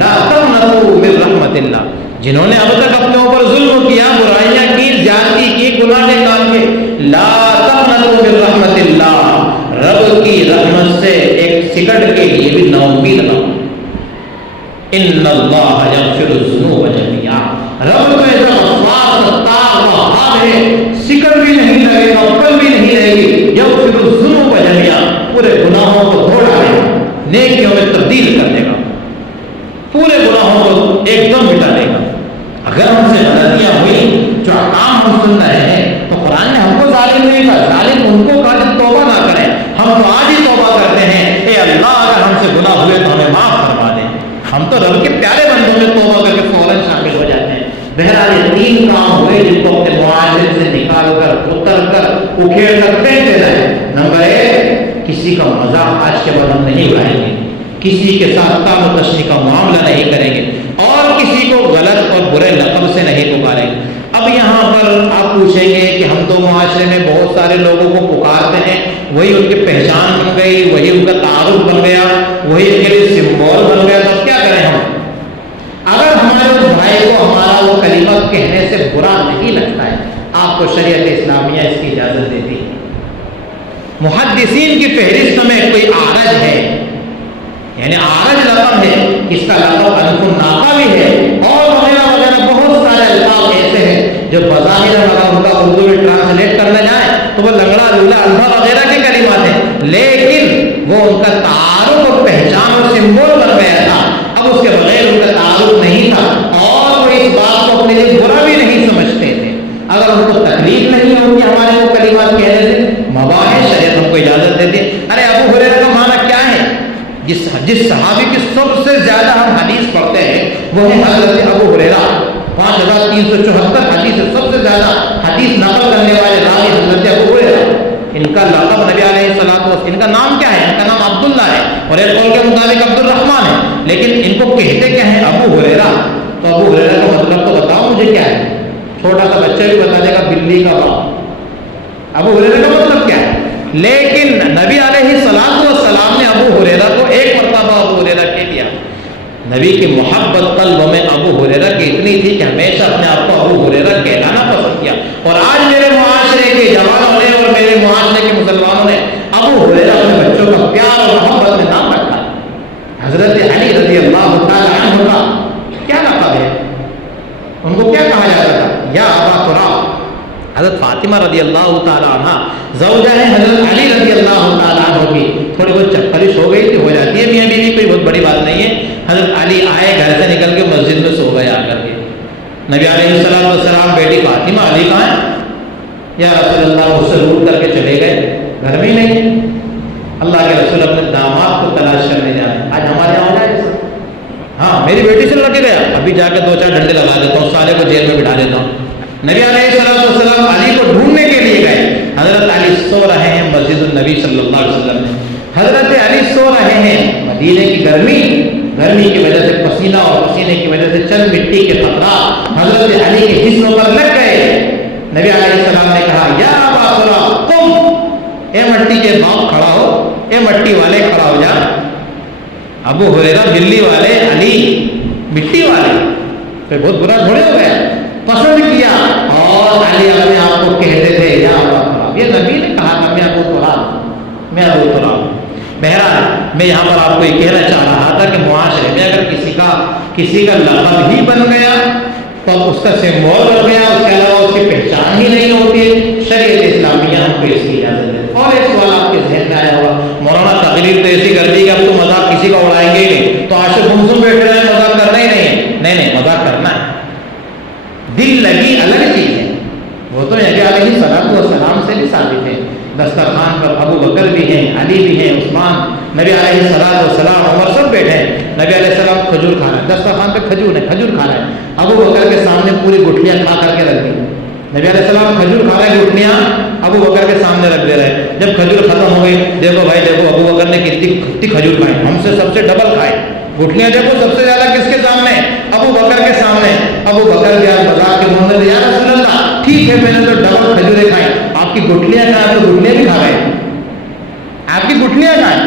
لا تقنطوا من رحمت اللہ، جنہوں نے اب تک اپنے اوپر ظلم کیا، برائیاں کی، زیادتی کی، گناہ کے کام کیے، لا تقنطوا من رحمت اللہ، رب کی رحمت سے ایک سکڑ کے لیے بھی نا امید نہ ہو۔ ان اللہ یغفر الذنوب جميعا، رب تو ایسا غفار ستار وہاب ہے، سکڑ بھی نہیں لگے گا، عقل بھی نہیں رہے گی، یغفر الذنوب جميعا، پورے گناہوں کو دھو ڈالے گا، نیکیوں میں تبدیل کر دے گا، پورے گناہوں کو ایک دم مٹا دے گا۔ اگر ہم سے غلطیاں ہوئی جو احکام ہم سن رہے ہیں تو قرآن نے ہم کو ظالم نہیں کہا، ظالم ان کو کہا جب توبہ نہ کریں، ہم تو آج ہی توبہ کرتے ہیں، اے اللہ اگر ہم سے گناہ ہوئے تو ہمیں معاف فرما دیں۔ ہم تو رب کے پیارے بندوں میں توبہ کر کے فوراً شامل ہو جاتے ہیں۔ بہرحال یہ تین کام ہوئے جن کو اپنے معاشرے سے نکال کر، اتر کر، اکھیڑ کر پھینک دینا ہے۔ نمبر ایک، کسی کا مذاق آج کے بعد ہم نہیں اڑائیں گے، کسی کے ساتھ تام و تشنی کا معاملہ نہیں کریں گے اور کسی کو غلط اور برے لقب سے نہیں پکاریں گے۔ اب یہاں پر آپ پوچھیں گے کہ ہم تو معاشرے میں بہت سارے لوگوں کو پکارتے ہیں، وہی ان کی پہچان بن گئی، وہی ان کا تعارف بن گیا، وہی ان کے لیے سمبول بن گیا، تو کیا کریں ہم؟ اگر ہمارے اس بھائی کو ہمارا وہ کلمہ کہنے سے برا نہیں لگتا ہے، آپ کو شریعت اسلامیہ اس کی اجازت دیتی ہے۔ محدثین کی فہرست میں کوئی عارج ہے، یعنی عارج لقب ہے، اس کا لقب انف الناقہ بھی ہے اور وغیرہ وغیرہ بہت سارے الفاظ ایسے ہیں جو بظاہر اگر ان کا اردو میں ٹرانسلیٹ کرنے جائیں تو وہ لنگڑا لولا اندھا وغیرہ کے کلمات ہیں، لیکن وہ ان کا تعارف اور پہچان اور سمبول بن گیا تھا۔ اب اس کے بغیر ان کا تعارف نہیں تھا اور کو اپنے لیے برا بھی نہیں سمجھتے تھے. اگر ان کو تکلیف نہیں ہوتی ہمارے وہ کلمات کہنے سے، مباح شریعت ہم کو اجازت دیتی ہے. ارے ابو ہریرہ کا معنی کیا ہے؟ جس صحابی کی سب سے زیادہ ہم حدیث پڑھتے ہیں وہ ہے حضرت ابو ہریرہ. 5374 حدیث، سب سے زیادہ حدیث نقل کرنے والے راوی حضرت ابو ہریرہ. ان کا لقب نبی علیہ الصلوۃ والسلام، ان کا نام کیا ہے؟ ان کا نام عبداللہ ہے، اور ایک قول کے مطابق عبد الرحمن ہے، لیکن ان کو کہتے کیا ہے؟ ابو ہریرہ. تو ابو ہریرہ کا مطلب تو بتاؤ مجھے کیا ہے؟ چھوٹا سا بچہ بھی بتا دے گا، بلی کا باپ. ابو ہریرہ کا مطلب کیا ہے؟ لیکن نبی علیہ الصلوۃ والسلام نے ابو ہریرہ کو ایک مرتبہ ابو ہریرہ کہہ دیا. نبی کی محبت قلب میں ابو ہریرہ کی اتنی تھی کہ ہمیشہ اپنے آپ کو ابو ہریرہ کہلانا پسند کیا. اور آج میرے معاشرے کے جوانوں نے اور میرے معاشرے کے مسلمانوں نے ابو ہریرہ اپنے بچوں کا پیار اور محبت میں نام رکھا. حضرت علی رضی اللہ تعالی عنہ کا کیا لقب ہے؟ ان کو کیا کہا جاتا تھا؟ یا ابا تراب. حضرت فاطمہ رضی اللہ تعالی عنہ زوجہ ہے حضرت علی رضی اللہ تعالی عنہ کی. تھوڑی بہت چپلش ہو گئی تھی، ہو جاتی ہے میاں بیوی، کوئی بہت بڑی بات نہیں ہے. حضرت علی آئے گھر سے نکل کے مسجد میں سو گئے. آ کر کے نبی علیہ السلام والسلام بیٹی فاطمہ علی کہاں ہے؟ یا رسول اللہ، مجھ سے روٹ کر کے چلے گئے، گھر میں نہیں. اللہ کے رسول اپنے داماد کو تلاش کرنے جا رہے ہیں. آج ہمارے یہاں ہو جائے ایسا؟ ہاں، میری بیٹی سے لڑ کے گیا، ابھی جا کے 2-4 ڈنڈے لگا دیتا ہوں، سارے کو جیل میں بٹھا دیتا ہوں. نبی علیہ السلام علی کو ڈھونڈنے کے لیے گئے. حضرت علی سو رہے ہیں مسجد النبی صلی اللہ علیہ وسلم میں. حضرت علی سو رہے ہیں. مدینے کی گرمی کی وجہ سے پسینہ اور پسینے کی وجہ سے چند مٹی کے قطرات حضرت علی کے جسم پر لگ گئے. نبی علیہ السلام نے کہا یا ابا تراب قم، اے مٹی کے باپ کھڑا ہو، اے مٹی والے کھڑا ہو جا. ابو ہریرہ بلی والے، علی مٹی والے، تو بہت برا تھوڑے ہو گیا. پسند کیا اور علی اپنے آپ کو کہتے تھے یا ابا تراب. یہ نبی نے کہا تھا میں ابو تراب، میں ابو تراب. بہرحال میں یہاں پر آپ کو یہ کہنا چاہ رہا تھا کہ معاشرے میں اگر کسی کا لقب ہی بن گیا تو اب اس کا سمبول بن گیا، اس کے علاوہ اس کی پہچان ہی نہیں ہوتی ہے. شریعت اسلامیہ ہم کو اس کی اجازت ہے. اور ایک سوال آپ کے ذہن میں آیا ہوگا، مولانا تقریر تو ایسی کر دی کہ اب تو مذاق کسی کا اڑائیں گے ہی نہیں، تو آج سے گمسم بیٹھ رہے ہیں، مذاق کرنا ہی نہیں ہے. نہیں، مذاق کرنا ہے. دل لگی الگ چیز ہے، وہ تو نبی علیہ الصلوۃ والسلام سے بھی ثابت ہے. دسترخوان پر ابو بکر بھی ہیں، علی بھی ہیں، عثمان، نبی علیہ الصلوۃ والسلام، عمر، سب بیٹھے ہیں. نبی علیہ السلام کھجور کھا رہے ہیں، دسترخوان پہ کھجور کھا رہے ہیں. ابو بکر کے سامنے پوری گٹھلیاں کھا کر کے رکھ دی. نبی علیہ السلام کھجور کھا رہے ہیں، گٹھلیاں ابو بکر کے سامنے رکھ دے رہے ہیں. جب کھجور ختم ہو گئی، دیکھو بھائی دیکھو ابو بکر نے کتنی کھجور کھائی، ہم سے سب سے ڈبل کھائے. گٹھلیاں دیکھو سب سے زیادہ کس کے سامنے؟ ابو بکر کے سامنے. ابو بکر بھی آج مذاق کے منہ میں یا رسول اللہ ٹھیک ہے میں نے تو ڈبل کھجوریں کھائیں، آپ کی گٹھلیاں کھائیں تو گٹھلیاں بھی کھا رہے ہیں، آپ کی گٹھلیاں کھائیں.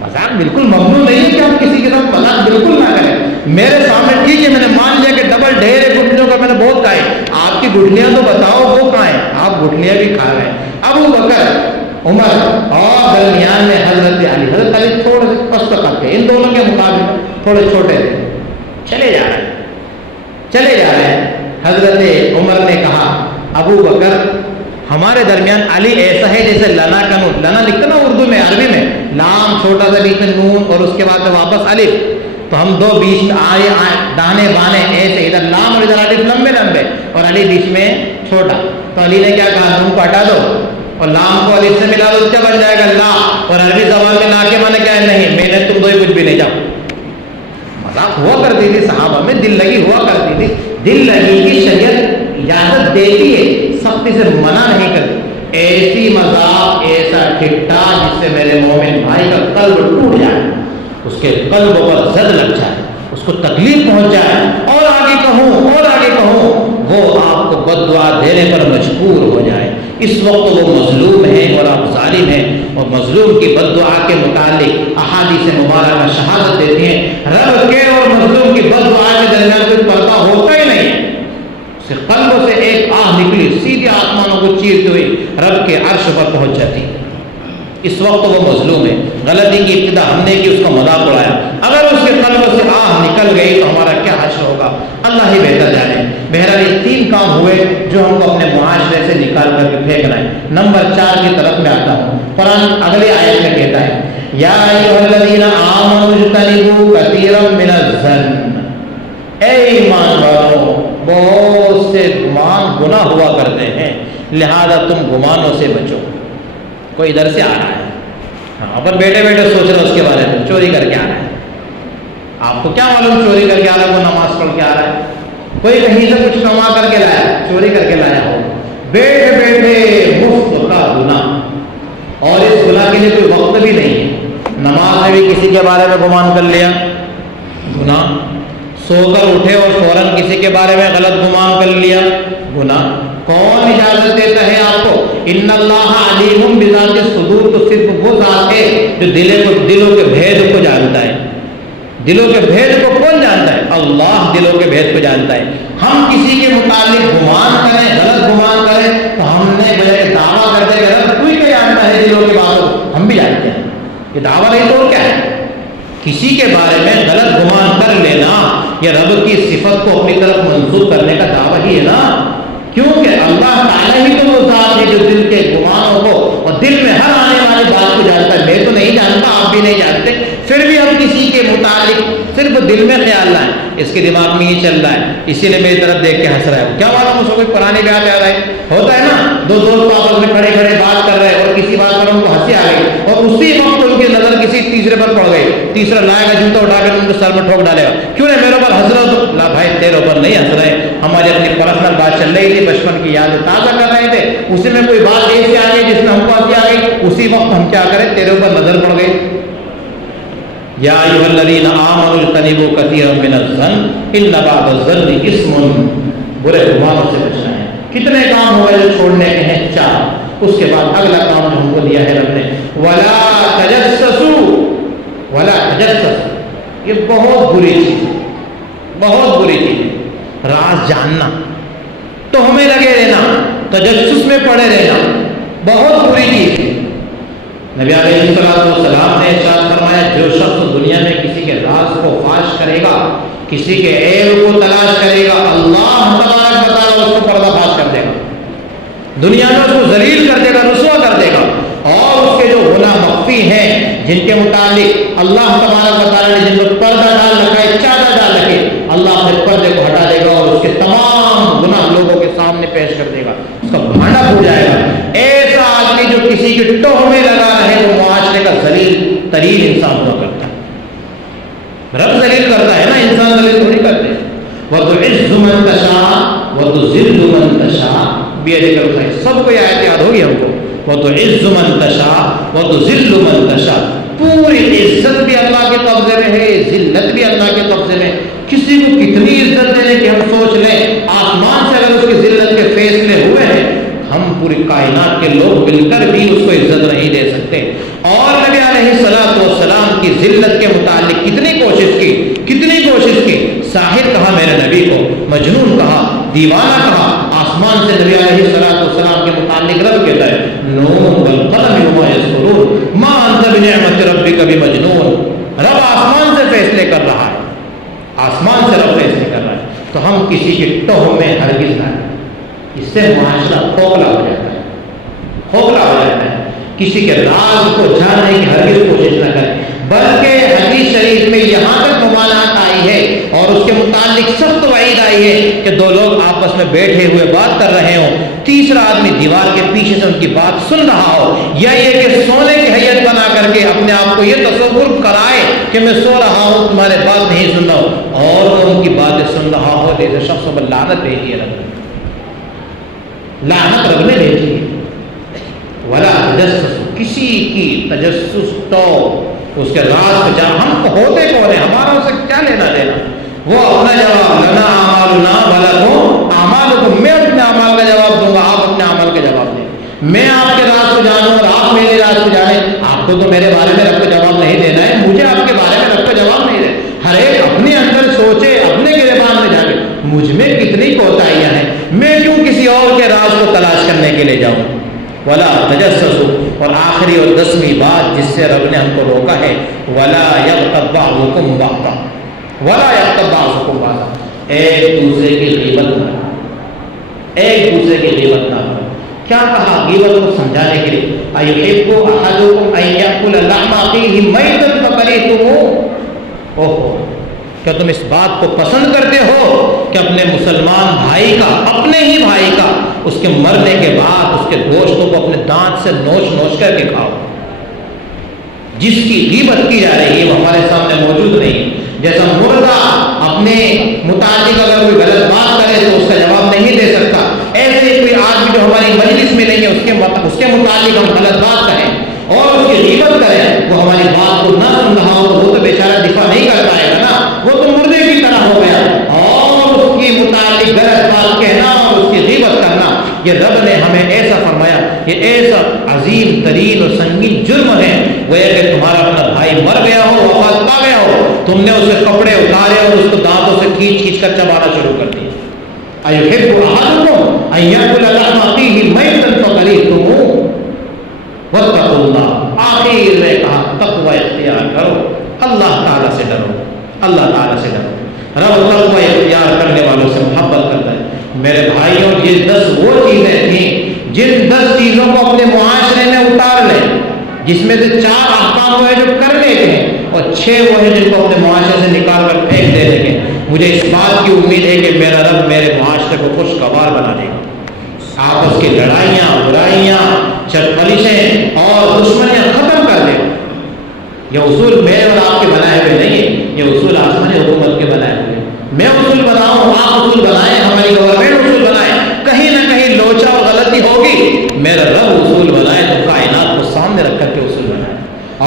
مذاق بالکل ممنوع نہیں ہے کہ ہم کسی کے ساتھ مذاق بالکل نہ کریں. میرے سامنے ٹھیک ہے میں نے مان لیا کہ ڈبل ڈھیر گٹھلیوں کا میں نے بہت کھائے، آپ کی گٹھلیاں تو بتاؤ وہ کھائیں، آپ گٹھلیاں بھی کھا رہے ہیں. ابو بکر، عمر اور درمیان میں حضرت علی. حضرت علی تھوڑے سے پست کرتے ہیں، ان دونوں کے مقابلے تھوڑے چھوٹے تھے. چلے جا رہے ہیں. حضرت عمر نے کہا ابو بکر ہمارے درمیان علی ایسا ہے جیسے لنا کا نون، لنا لکھتے نا اردو میں، عربی میں لام چھوٹا سا بیچ میں نون اور اس کے بعد واپس الف، تو ہم دو بیچ میں آئے دانے بانے ایسے، ادھر لام اور ادھر الف لمبے لمبے اور علی بیچ میں چھوٹا. تو علی نے کیا کہا نون کو ہٹا دو اور لام کو الف سے ملا دو، کیا بن جائے گا لا. اور عربی زبان میں لا کے معنی کیا ہے؟ نہیں، میں نے تم دو ہی کچھ بھی نہیں. جاؤ. مذاق ہوا کرتی تھی صحابہ میں، دل لگی ہوا کرتی تھی. دل لگی کی شریعت اجازت دیتی ہے، سختی سے منع نہیں کرتی. ایسی مذاق، ایسا ٹھٹا جس سے میرے مومن بھائی کا قلب ٹوٹ جائے، اس کے قلب پر زد لگ جائے، اس کو تکلیف پہنچ جائے، اور آگے کہوں وہ آپ کو بد دعا دینے پر مجبور ہو جائے. اس وقت وہ مظلوم ہے اور آپ ظالم ہیں، اور مظلوم کی بد دعا کے متعلق احادیث مبارکہ شہادت دیتی ہیں رب کے اور مظلوم کی بد دعا کے درمیان کوئی پردہ ہوتا ہی نہیں. اس کے قلب سے ایک آہ نکلی، سیدھے آسمانوں کو چیرتے ہوئے رب کے عرش پر پہنچ جاتی. اس وقت وہ مظلوم ہے، غلطی کی ابتدا ہم نے کی، اس کا مذاق اڑایا. اگر اس کے قلب سے آہ نکل گئی تو ہمارا کیا حشر ہوگا، اللہ ہی بہتر جانے. بہرحال یہ 3 کام ہوئے جو ہم کو اپنے معاشرے سے نکال کر کے پھینکنا ہے. نمبر 4 کی طرف میں آتا ہوں. قرآن اگلی آیت میں کہتا ہے یا ایھا الذین آمنوا اجتنبوا کثیرا من الظن. اے ایمان والوں، بہت سے گمان گناہ ہوا کرتے ہیں، لہذا تم گمانوں سے بچو۔ کوئی ادھر سے آ رہا ہے، ہاں اپن بیٹھے بیٹھے سوچ رہے اس کے بارے میں، چوری کر کے آ رہا ہے، آپ کو کیا معلوم چوری کر کے آ رہا ہے، وہ نماز پڑھ کے آ رہا ہے، کوئی کہیں سے کچھ کما کر کے لایا، چوری کر کے لایا ہو، بیٹھے بیٹھے مفت کا گناہ، اور اس گناہ کے لیے کوئی وقت بھی نہیں ہے۔ نماز میں بھی کسی کے بارے میں گمان کر لیا، گناہ، سو کر اٹھے اور فوراً کسی کے بارے میں غلط گمان کر لیا، گناہ۔ کون اجازت دیتا ہے آپ کو؟ ان اللہ علیم بذات الصدور، تو صرف وہ ذات ہے جو دلوں کے بھید کو جانتا ہے۔ دلوں کے بھید کو کون جانتا ہے؟ اللہ دلوں کے بھید کو جانتا ہے۔ ہم کسی کے متعلق گمان کریں، غلط گمان کریں، تو ہم نے بجائے دعویٰ کرتے کہ رب کوئی کیا جانتا ہے دلوں کے باتوں، ہم بھی جانتے ہیں، یہ دعویٰ نہیں تو کیا ہے؟ کسی کے بارے میں غلط گمان کر لینا یا رب کی صفت کو اپنی طرف منسوخ کرنے کا دعویٰ ہی ہے نا، کیونکہ اللہ تعالیٰ ہی تو وہ ذات ہے جو دل کے گمانوں کو اور دل میں ہر آنے والی بات کو جانتا ہے۔ میں تو نہیں جانتا، آپ بھی نہیں جانتے، پھر بھی ہم کسی کے متعلق صرف دل میں خیال لائیں، اس کے دماغ میں یہ چل رہا ہے، اسی لیے میری طرف دیکھ کے ہنس رہا ہے، کیا معلوم اس کو کوئی پرانی بات آ رہا ہے، ہوتا ہے نا، دو دوست آپس میں کھڑے کھڑے بات کر رہے اور کسی بات پر ان کو ہنسی آ گئی اور اسی وقت ان کی نظر کسی تیسرے پر پڑ گئی، تیسرا لائے گا جوتا اٹھا کر ان کے سر میں ٹھوک ڈالے گا، کیوں نہیں میرے اوپر ہنس رہے ہو؟ تو لا بھائی تیرے اوپر نہیں ہنس رہے، ہماری اپنی پرسنل بات چل رہی تھی، بچپن کی یادیں تازہ کر رہے تھے، اسی میں کوئی بات ایسی آ گئی جس میں ہم کو ہنسی آ گئی، اسی وقت ہم کیا کریں، تیرے اوپر نظر پڑ گئی۔ یا ایھا الذین آمنوا اجتنبوا کثیرا من الظن ان بعض الظن اثم، برے گمانوں سے بچنا ہے۔ کتنے کام ہوئے جو چھوڑنے کے ہیں؟ 4۔ اس کے بعد اگلا کام جو ہم کو دیا ہے رب نے، ولا تجسسوا، ولا تجسسوا، یہ بہت بری چیز ہے، بہت بری چیز ہے، راز جاننا، تو ہمیں لگے رہنا، تجسس میں پڑے رہنا، بہت بری چیز ہے۔ نبی علیہ السلام نے ارشاد فرمایا، جو شخص دنیا میں کسی کے راز کو فاش کرے گا، کسی کے عیب کو تلاش کرے گا، اللہ تبارک و تعالیٰ اس کو پردہ فاش کر دے گا، دنیا میں اس کو ذلیل کر دے گا، رسوا کر دے گا، اور اس کے جو گناہ مخفی ہیں جن کے متعلق اللہ تبارک و تعالیٰ نے جن پر پردہ ڈال رکھا ہے، چادر ڈال رکھے، اللہ اپنے پردے کو ہٹا دے گا اور اس کے تمام گناہ لوگوں کے سامنے پیش کر دے گا، اس کا بھانڈا کھل جائے گا۔ ایسا آدمی جو کسی کی ٹوہ میں لگا رہے وہ معاشرے کا ذلیل ترین انسان ہوا کرتا ہے۔ رب ذلیل کرتا ہے نا، انسان ذلیل تھوڑی کرتے ہیں۔ وَتُعِزُّ مَن تَشَاءُ وَتُذِلُّ مَن تَشَاءُ، بِیَدِکَ الْخَیرُ، سب کو یہ آیت یاد ہوگی ہم کو، وَتُعِزُّ مَن تَشَاءُ وَتُذِلُّ مَن تَشَاءُ، پوری عزت بھی اللہ کے قبضے میں ہے، ذلت بھی اللہ کے قبضے میں۔ کسی کو کتنی عزت دینے کی ہم سوچ لیں، آسمان سے اگر اس کی ذلت کے فیصلے ہوئے ہیں، ہم پوری کائنات کے لوگ مل کر بھی اس کو عزت نہیں دے سکتے۔ اور نبی علیہ السلام کی ذلت کے متعلق کتنی کوشش کی، ساحر کہا میرے نبی کو، مجنون کہا، دیوانہ کہا، آسمان سے نبی علیہ السلام کے متعلق رب کہتا ہے، نون والقلم وما یسطرون ما انت بنعمت ربک بمجنون، رب آسمان سے فیصلے کر رہا ہے، آسمان سے رب فیصلے کر رہا ہے، تو ہم کسی کی ٹوہ میں ہرگز نہ آئیں، اس سے معاشرہ کھوکھلا ہو جاتا ہے، کھوکھلا ہو جاتا ہے۔ کسی کے راز کو جاننے کی ہرگز کوشش نہ کریں، بلکہ حدیث شریف میں یہاں تک ممانعت آئی ہے اور اس کے متعلق سخت وعید آئی ہے کہ 2 لوگ آپس میں بیٹھے ہوئے بات کر رہے ہوں، تیسرا آدمی دیوار کے پیچھے سے ان کی بات سن رہا ہو، یا یہ کہ سونے کی حیت بنا کر کے اپنے آپ کو یہ تصور کرائے کہ میں سو رہا ہوں، تمہارے بات نہیں سن رہا ہوں، اور وہ ان کی باتیں سن رہا ہو، جیسے شخص پر لعنت بھیجی ہے رب نے، لعنت رب نے بھیجی ہے۔ ولا تجسس، کسی کی تجسس تو اس کے راز پہ جا، ہم ہوتے کون ہیں، ہمارا اسے کیا لینا دینا، وہ اپنا جواب، لنا اعمالنا ولکم اعمالکم، میں اپنے اعمال کا جواب دوں گا، آپ اپنے اعمال کا جواب دیں، میں آپ کے راز کو جانوں اور آپ میرے راز کو جانیں، آپ کو تو میرے بارے میں رب کو جواب نہیں دینا ہے، مجھے آپ کے بارے میں رب کو جواب نہیں دینا، ہر ایک اپنے اندر سوچے، اپنے گریبان میں جانے، مجھ میں کتنی کوتاہیاں ہیں، میں کیوں کسی اور کے راز کو تلاش کرنے کے لیے جاؤں۔ ولا تجسسوا، اور آخری اور 10ویں بات جس سے رب نے ہم کو روکا ہے، ولا یغتب بعضکم بعضا، ولا یغتب بعضکم بعضا، ایک دوسرے کی غیبت نہ کرو، ایک دوسرے کی غیبت نہ کرو۔ کیا کہا غیبت کو سمجھانے کے لیے، ایحب احدکم ان یاکل لحم اخیہ میتا فکرہتموہ، اوہو کیا تم اس بات کو پسند کرتے ہو کہ اپنے مسلمان بھائی کا، اپنے ہی بھائی کا، اس کے مرنے کے بعد اس کے گوشتوں کو اپنے دانت سے نوچ نوچ کر کے کھاؤ؟ جس کی غیبت کی جا رہی ہے وہ ہمارے سامنے موجود نہیں۔ جیسا مردہ اپنے متعلق اگر کوئی غلط بات کرے تو اس کا جواب نہیں دے سکتا، ایسے ہی کوئی آدمی جو ہماری مجلس میں نہیں ہے اس کے متعلق ہم غلط بات کریں اور اس کی غیبت کریں، وہ ہماری بات کو نہ سن رہا ہو تو وہ تو بیچارہ دفاع نہیں کر پائے گا نا، وہ تو مردے کی طرح ہو گیا۔ اور اس کی متعلق غلط بات کہنا اور اس کی غیبت کرنا، یہ رب نے ہمیں ایسا فرمایا، یہ ایسا عظیم ترین اور سنگین جرم ہے، وہ یہ کہ تمہارا اپنا بھائی مر گیا ہو، وفات پا گیا ہو، تم نے اسے کپڑے اتارے اور اس کو دانتوں سے کھینچ کھینچ کر چبانا شروع کر دیا۔ أَيُحِبُّ أَحَدُكُمْ أَن يَأْكُلَ لَحْمَ أَخِيهِ مَيْتًا فَكَرِهْتُمُوهُ وَاتَّقُوا اللَّهَ۔ آخر میں کہا تقوی اختیار کرو، اللہ تعالیٰ سے ڈرو، اللہ تعالیٰ سے ڈرو۔ رب تقوی اختیار کرنے والوں سے محبت کرتا ہے۔ میرے بھائیوں، یہ 10 وہ چیزیں تھیں جن 10 چیزوں کو اپنے معاشرے میں اتار لیں، جس میں سے 4 احکام وہ ہے جو کرنے کے ہیں اور 6 وہ ہیں جن کو اپنے معاشرے سے نکال کر پھینک دینے کے۔ مجھے اس بات کی امید ہے کہ میرا رب میرے معاشرے کو خوشگوار بنا دے گا، آپس کی لڑائیاں، برائیاں، چرخلیشیں اور دشمنیاں ختم کر دے گا۔ یہ اصول میرے اور آپ کے بنائے ہوئے نہیں ہیں، یہ اصول آسمانی حکومت کے بنائے ہوئے ہیں۔ میں اصول بناؤں، آپ اصول بنائیں، ہماری گورنمنٹ اصول بنائے، کہیں نہ کہیں لوچا اور غلطی ہوگی، میرا رب اصول بنائے تو کائنات کو سامنے رکھ کر کے اصول بنائے،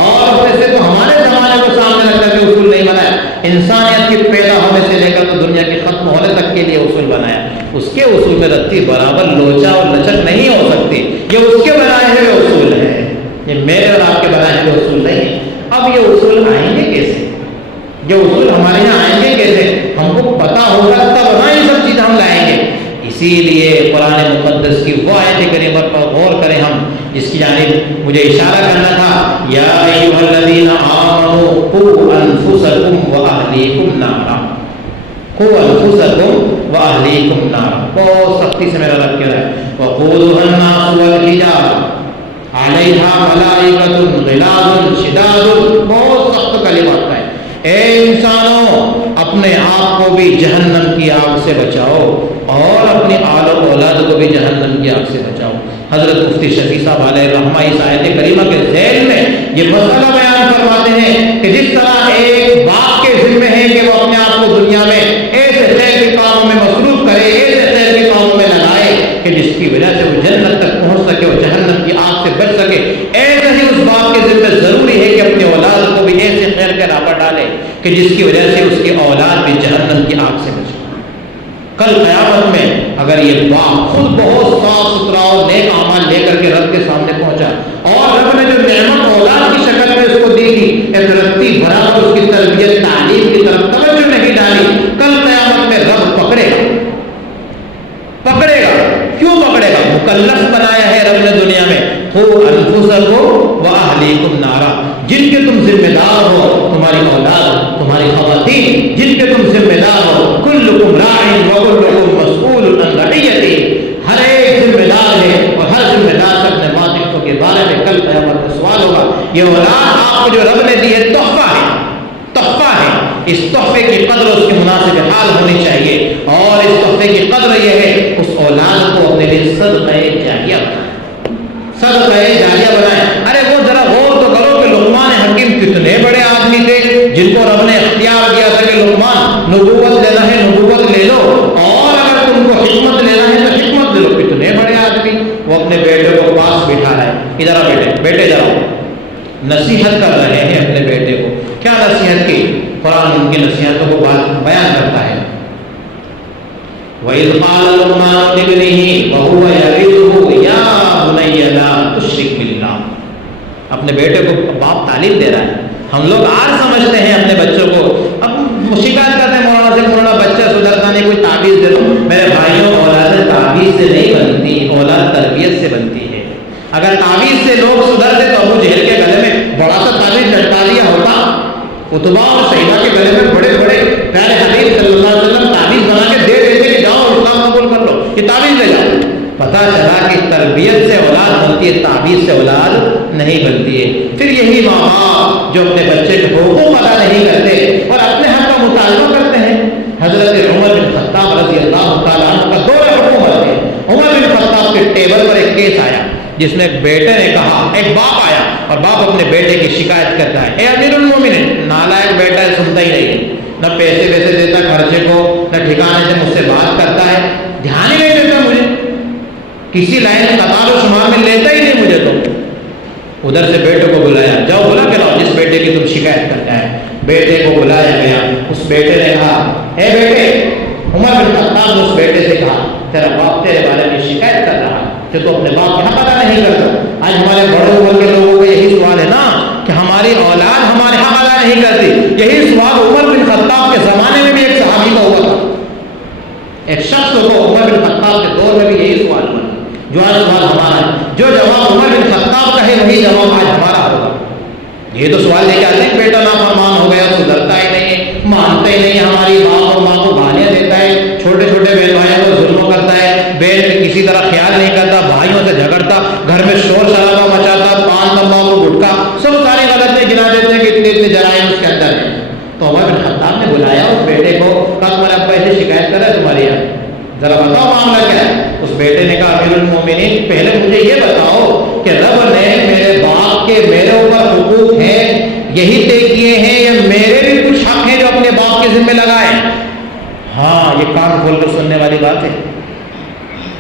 اور ویسے تو ہمارے زمانے کو سامنے رکھ کر کے اصول نہیں بنایا، انسانیت کی پیدا ہونے سے لے کر تو دنیا کے ختم ہونے تک کے لیے اصول بنایا۔ اس کے اصول میں رتی برابر لوچا اور لچک نہیں ہو سکتی، یہ اس کے بنائے ہوئے اصول ہیں، یہ میرے اور آپ کے بنائے ہوئے اصول نہیں ہیں۔ اب یہ اصول آئیں گے کیسے؟ یہ اصول ہمارے یہاں آئیں گے کیسے؟ ہم کو پتا ہوگا تب نہ یہ سب چیزیں ہم لائیں گے۔ اسی لیے قرآن مقدس کی وہ آیت کریمہ پر غور کریں ہم، جس کی جانب مجھے اشارہ کرنا تھا، یا ایھا الذین آمنوا قوا انفسکم واہلیکم نارا، قوا انفسکم واہلیکم نارا، بہت سختی سے میرا رب کہہ رہا ہے، وقودها الناس والحجارہ علیہا ملائکۃ غلاظ شداد، بہت سخت کلمات ہے۔ اے انسانوں، اپنے آپ کو بھی جہنم کی آگ سے بچاؤ اور اپنی آل و اولاد کو بھی جہنم کی آگ سے بچاؤ۔ حضرت مفتی شفیع صاحب علیہ الرحمہ اس آیت کریمہ کے ذیل میں یہ مسئلہ بیان فرماتے ہیں کہ جس طرح ایک باپ کے ذمہ ہے کہ وہ اپنے آپ کو دنیا میں ایسے خیر کے کاموں میں مصروف کرے، ایسے خیر کے کاموں میں لگائے کہ جس کی وجہ سے وہ جنت تک پہنچ سکے اور جہنم کی آگ سے بچ سکے، ایسے ہی اس باپ کے ذمہ ضروری ہے کہ اپنی اولاد کو بھی ایسے خیر کے راہ پر ڈالے کہ جس کی وجہ سے اس کی اولاد بھی جہنم کی آگ سے بچے۔ کل قیامت میں اگر یہ باپ خود بہت صاف ستھرا اور نیک اعمال لے کر کے رب کے سامنے پہنچا اور رب نے جو نعمت اولاد کی شکل میں اس کو دی تھی، ایک رتی برابر اس کی تربیت تعلیم کی طرف توجہ نہیں ڈالی، کل قیامت میں رب پکڑے گا۔ پکڑے گا کیوں پکڑے گا؟ مکلف بنایا ہے رب نے دنیا میں، قوا انفسکم واہلیکم نارا، جن کے تم ذمہ دار ہو، تمہاری اولاد، تمہاری خواتین، جن کے تم ذمہ دار ہو، کلکم راع وکلکم مسئول عن رعیتہ، ہر ایک ذمہ دار ہے اور ہر ذمہ دار سے اپنے ماتحتوں کے بارے میں کل قیامت میں سوال ہوگا۔ یہ اولاد آپ کو جو رب نے دی ہے تحفہ ہے، تحفہ ہے، اس تحفے کی قدر اس کے مناسب حال ہونی چاہیے، اور اس تحفے کی قدر یہ ہے اس اولاد کو اپنے لیے صدقہ جاریہ بنائیں، صدقہ جاریہ بنائیں۔ ارے وہ ذرا غور تو کرو کہ لقمان حکیم کتنے بڑے آدمی تھے جن کو رب نے اختیار دیا تھا کہ لقمان نبوت لینا ہے نبوت لے لو، اور اگر تم کو حکمت لینا ہے تو حکمت لے لو۔ کتنے بڑے آدمی، وہ اپنے بیٹے کو پاس بٹھا رہے ہیں، ادھر آ بیٹے، بیٹے ذرا نصیحت کر رہے ہیں اپنے بیٹے کو۔ کیا نصیحت کی؟ قرآن ان کی نصیحتوں کو بیان کرتا ہے۔ وَإِذْ قَالَ لُقْمَانُ لِابْنِهِ وَهُوَ يَعِظُهُ يَا بُنَيَّ لَا تُشْرِكْ بِاللَّهِ، اپنے بیٹے کو باپ تعلیم دے رہا ہے۔ ہم لوگ آج سمجھتے ہیں اپنے بچوں کو، اب شکایت کرتے ہیں مولانا سے، مولانا بچہ سدھرتا نہیں، کوئی تعویذ دے دو۔ میرے بھائیوں، اولاد تعویذ سے نہیں بنتی، اولاد تربیت سے بنتی ہے۔ اگر تعویذ سے لوگ سدھرتے تو ابو جہل کے گلے میں بڑا سا تعویذ لٹکا دیا ہوتا، اتبا اور شیبہ کے گلے میں بڑے بڑے پیارے حبیب صلی اللہ علیہ وسلم تعویذ بنا کے دے دیتے کہ جاؤ اسلام قبول کر لو، یہ تعویذ لے جاؤ۔ پتہ چلا کہ تربیت سے اولاد بنتی ہے، تعویذ سے اولاد نہیں بنتی ہے۔ پھر یہی ماں باپ جو اپنے بچے کے حقوق ادا نہیں کرتے اور اپنے حق کا مطالبہ کرتے ہیں. حضرت عمر بن خطاب رضی اللہ تعالیٰ عنہ کا دور حکومت ہے. عمر بن خطاب کے ٹیبل پر ایک کیس آیا جس میں ایک بیٹے نے کہا, ایک باپ آیا اور باپ اپنے بیٹے کی شکایت کرتا ہے, اے امیر المومنین, نالائق بیٹا ہے, سنتا ہی نہیں, نہ پیسے دیتا خرچے کو, نہ ٹھکانے سے مجھ سے بات کرتا ہے, دھیان ہی نہیں دیتا مجھے, کسی لائن قطار و شمار میں لیتا ہی نہیں مجھے. تو ادھر سے بیٹے کو بلایا, جاؤ بلا کے لاؤ جس بیٹے کی تم شکایت کرتا ہے. بیٹے کو بلایا گیا. اس بیٹے نے کہا, اے بیٹے, عمر بن خطاب نے اس بیٹے سے کہا, تیرا باپ تیرے بارے میں شکایت کر رہا ہے کہ تو اپنے باپ کا حق ادا نہیں کرتا. آج ہمارے بڑوں عمر کے لوگوں کا یہی سوال ہے نا کہ ہماری اولاد ہمارے حق ادا نہیں کرتی. یہی سوال عمر بن خطاب کے زمانے میں بھی ایک صحابی کا ہوا تھا. ایک شخص کو عمر بن خطاب کے دور میں بھی یہی سوال ہوا, جو آج سوال ہمارا ہے. جو جواب عمر بن خطاب کا ہے وہی جواب آج ہمارا ہوگا. یہ تو سوال لے کے آتے ہیں, بیٹا نافرمان ہو گیا, سدھرتا ہی نہیں ہے, مانتا ہی نہیں, ہماری باپ اور ماں کو گالیاں دیتا ہے, چھوٹے چھوٹے بہن بھائیوں کو ظلم کرتا ہے, بہن کسی طرح خیال نہیں کرتا, بھائیوں سے جھگڑتا, گھر میں شور شرابہ مچاتا, پان تمباکو گٹکا, سب ساری غلطیاں گنا دیتے ہیں کہ اتنے جرائم اس کے اندر ہیں. تو عمر بن خطاب نے بلایا اس بیٹے کو, کہا تمہارے ابا ایسے شکایت کر رہا ہے تمہارے یہاں, ذرا بتاؤ معاملہ کیا ہے. اس بیٹے نے کہا, امیر المومنین, پہلے مجھے یہ بتاؤ کہ رب نے میرے باپ کے میرے اوپر حقوق ہیں یہی طے کیے ہیں یا میرے بھی کچھ حق ہیں جو اپنے باپ کے ذمہ لگائے. ہاں, یہ کان کھول کر سننے والی بات ہے.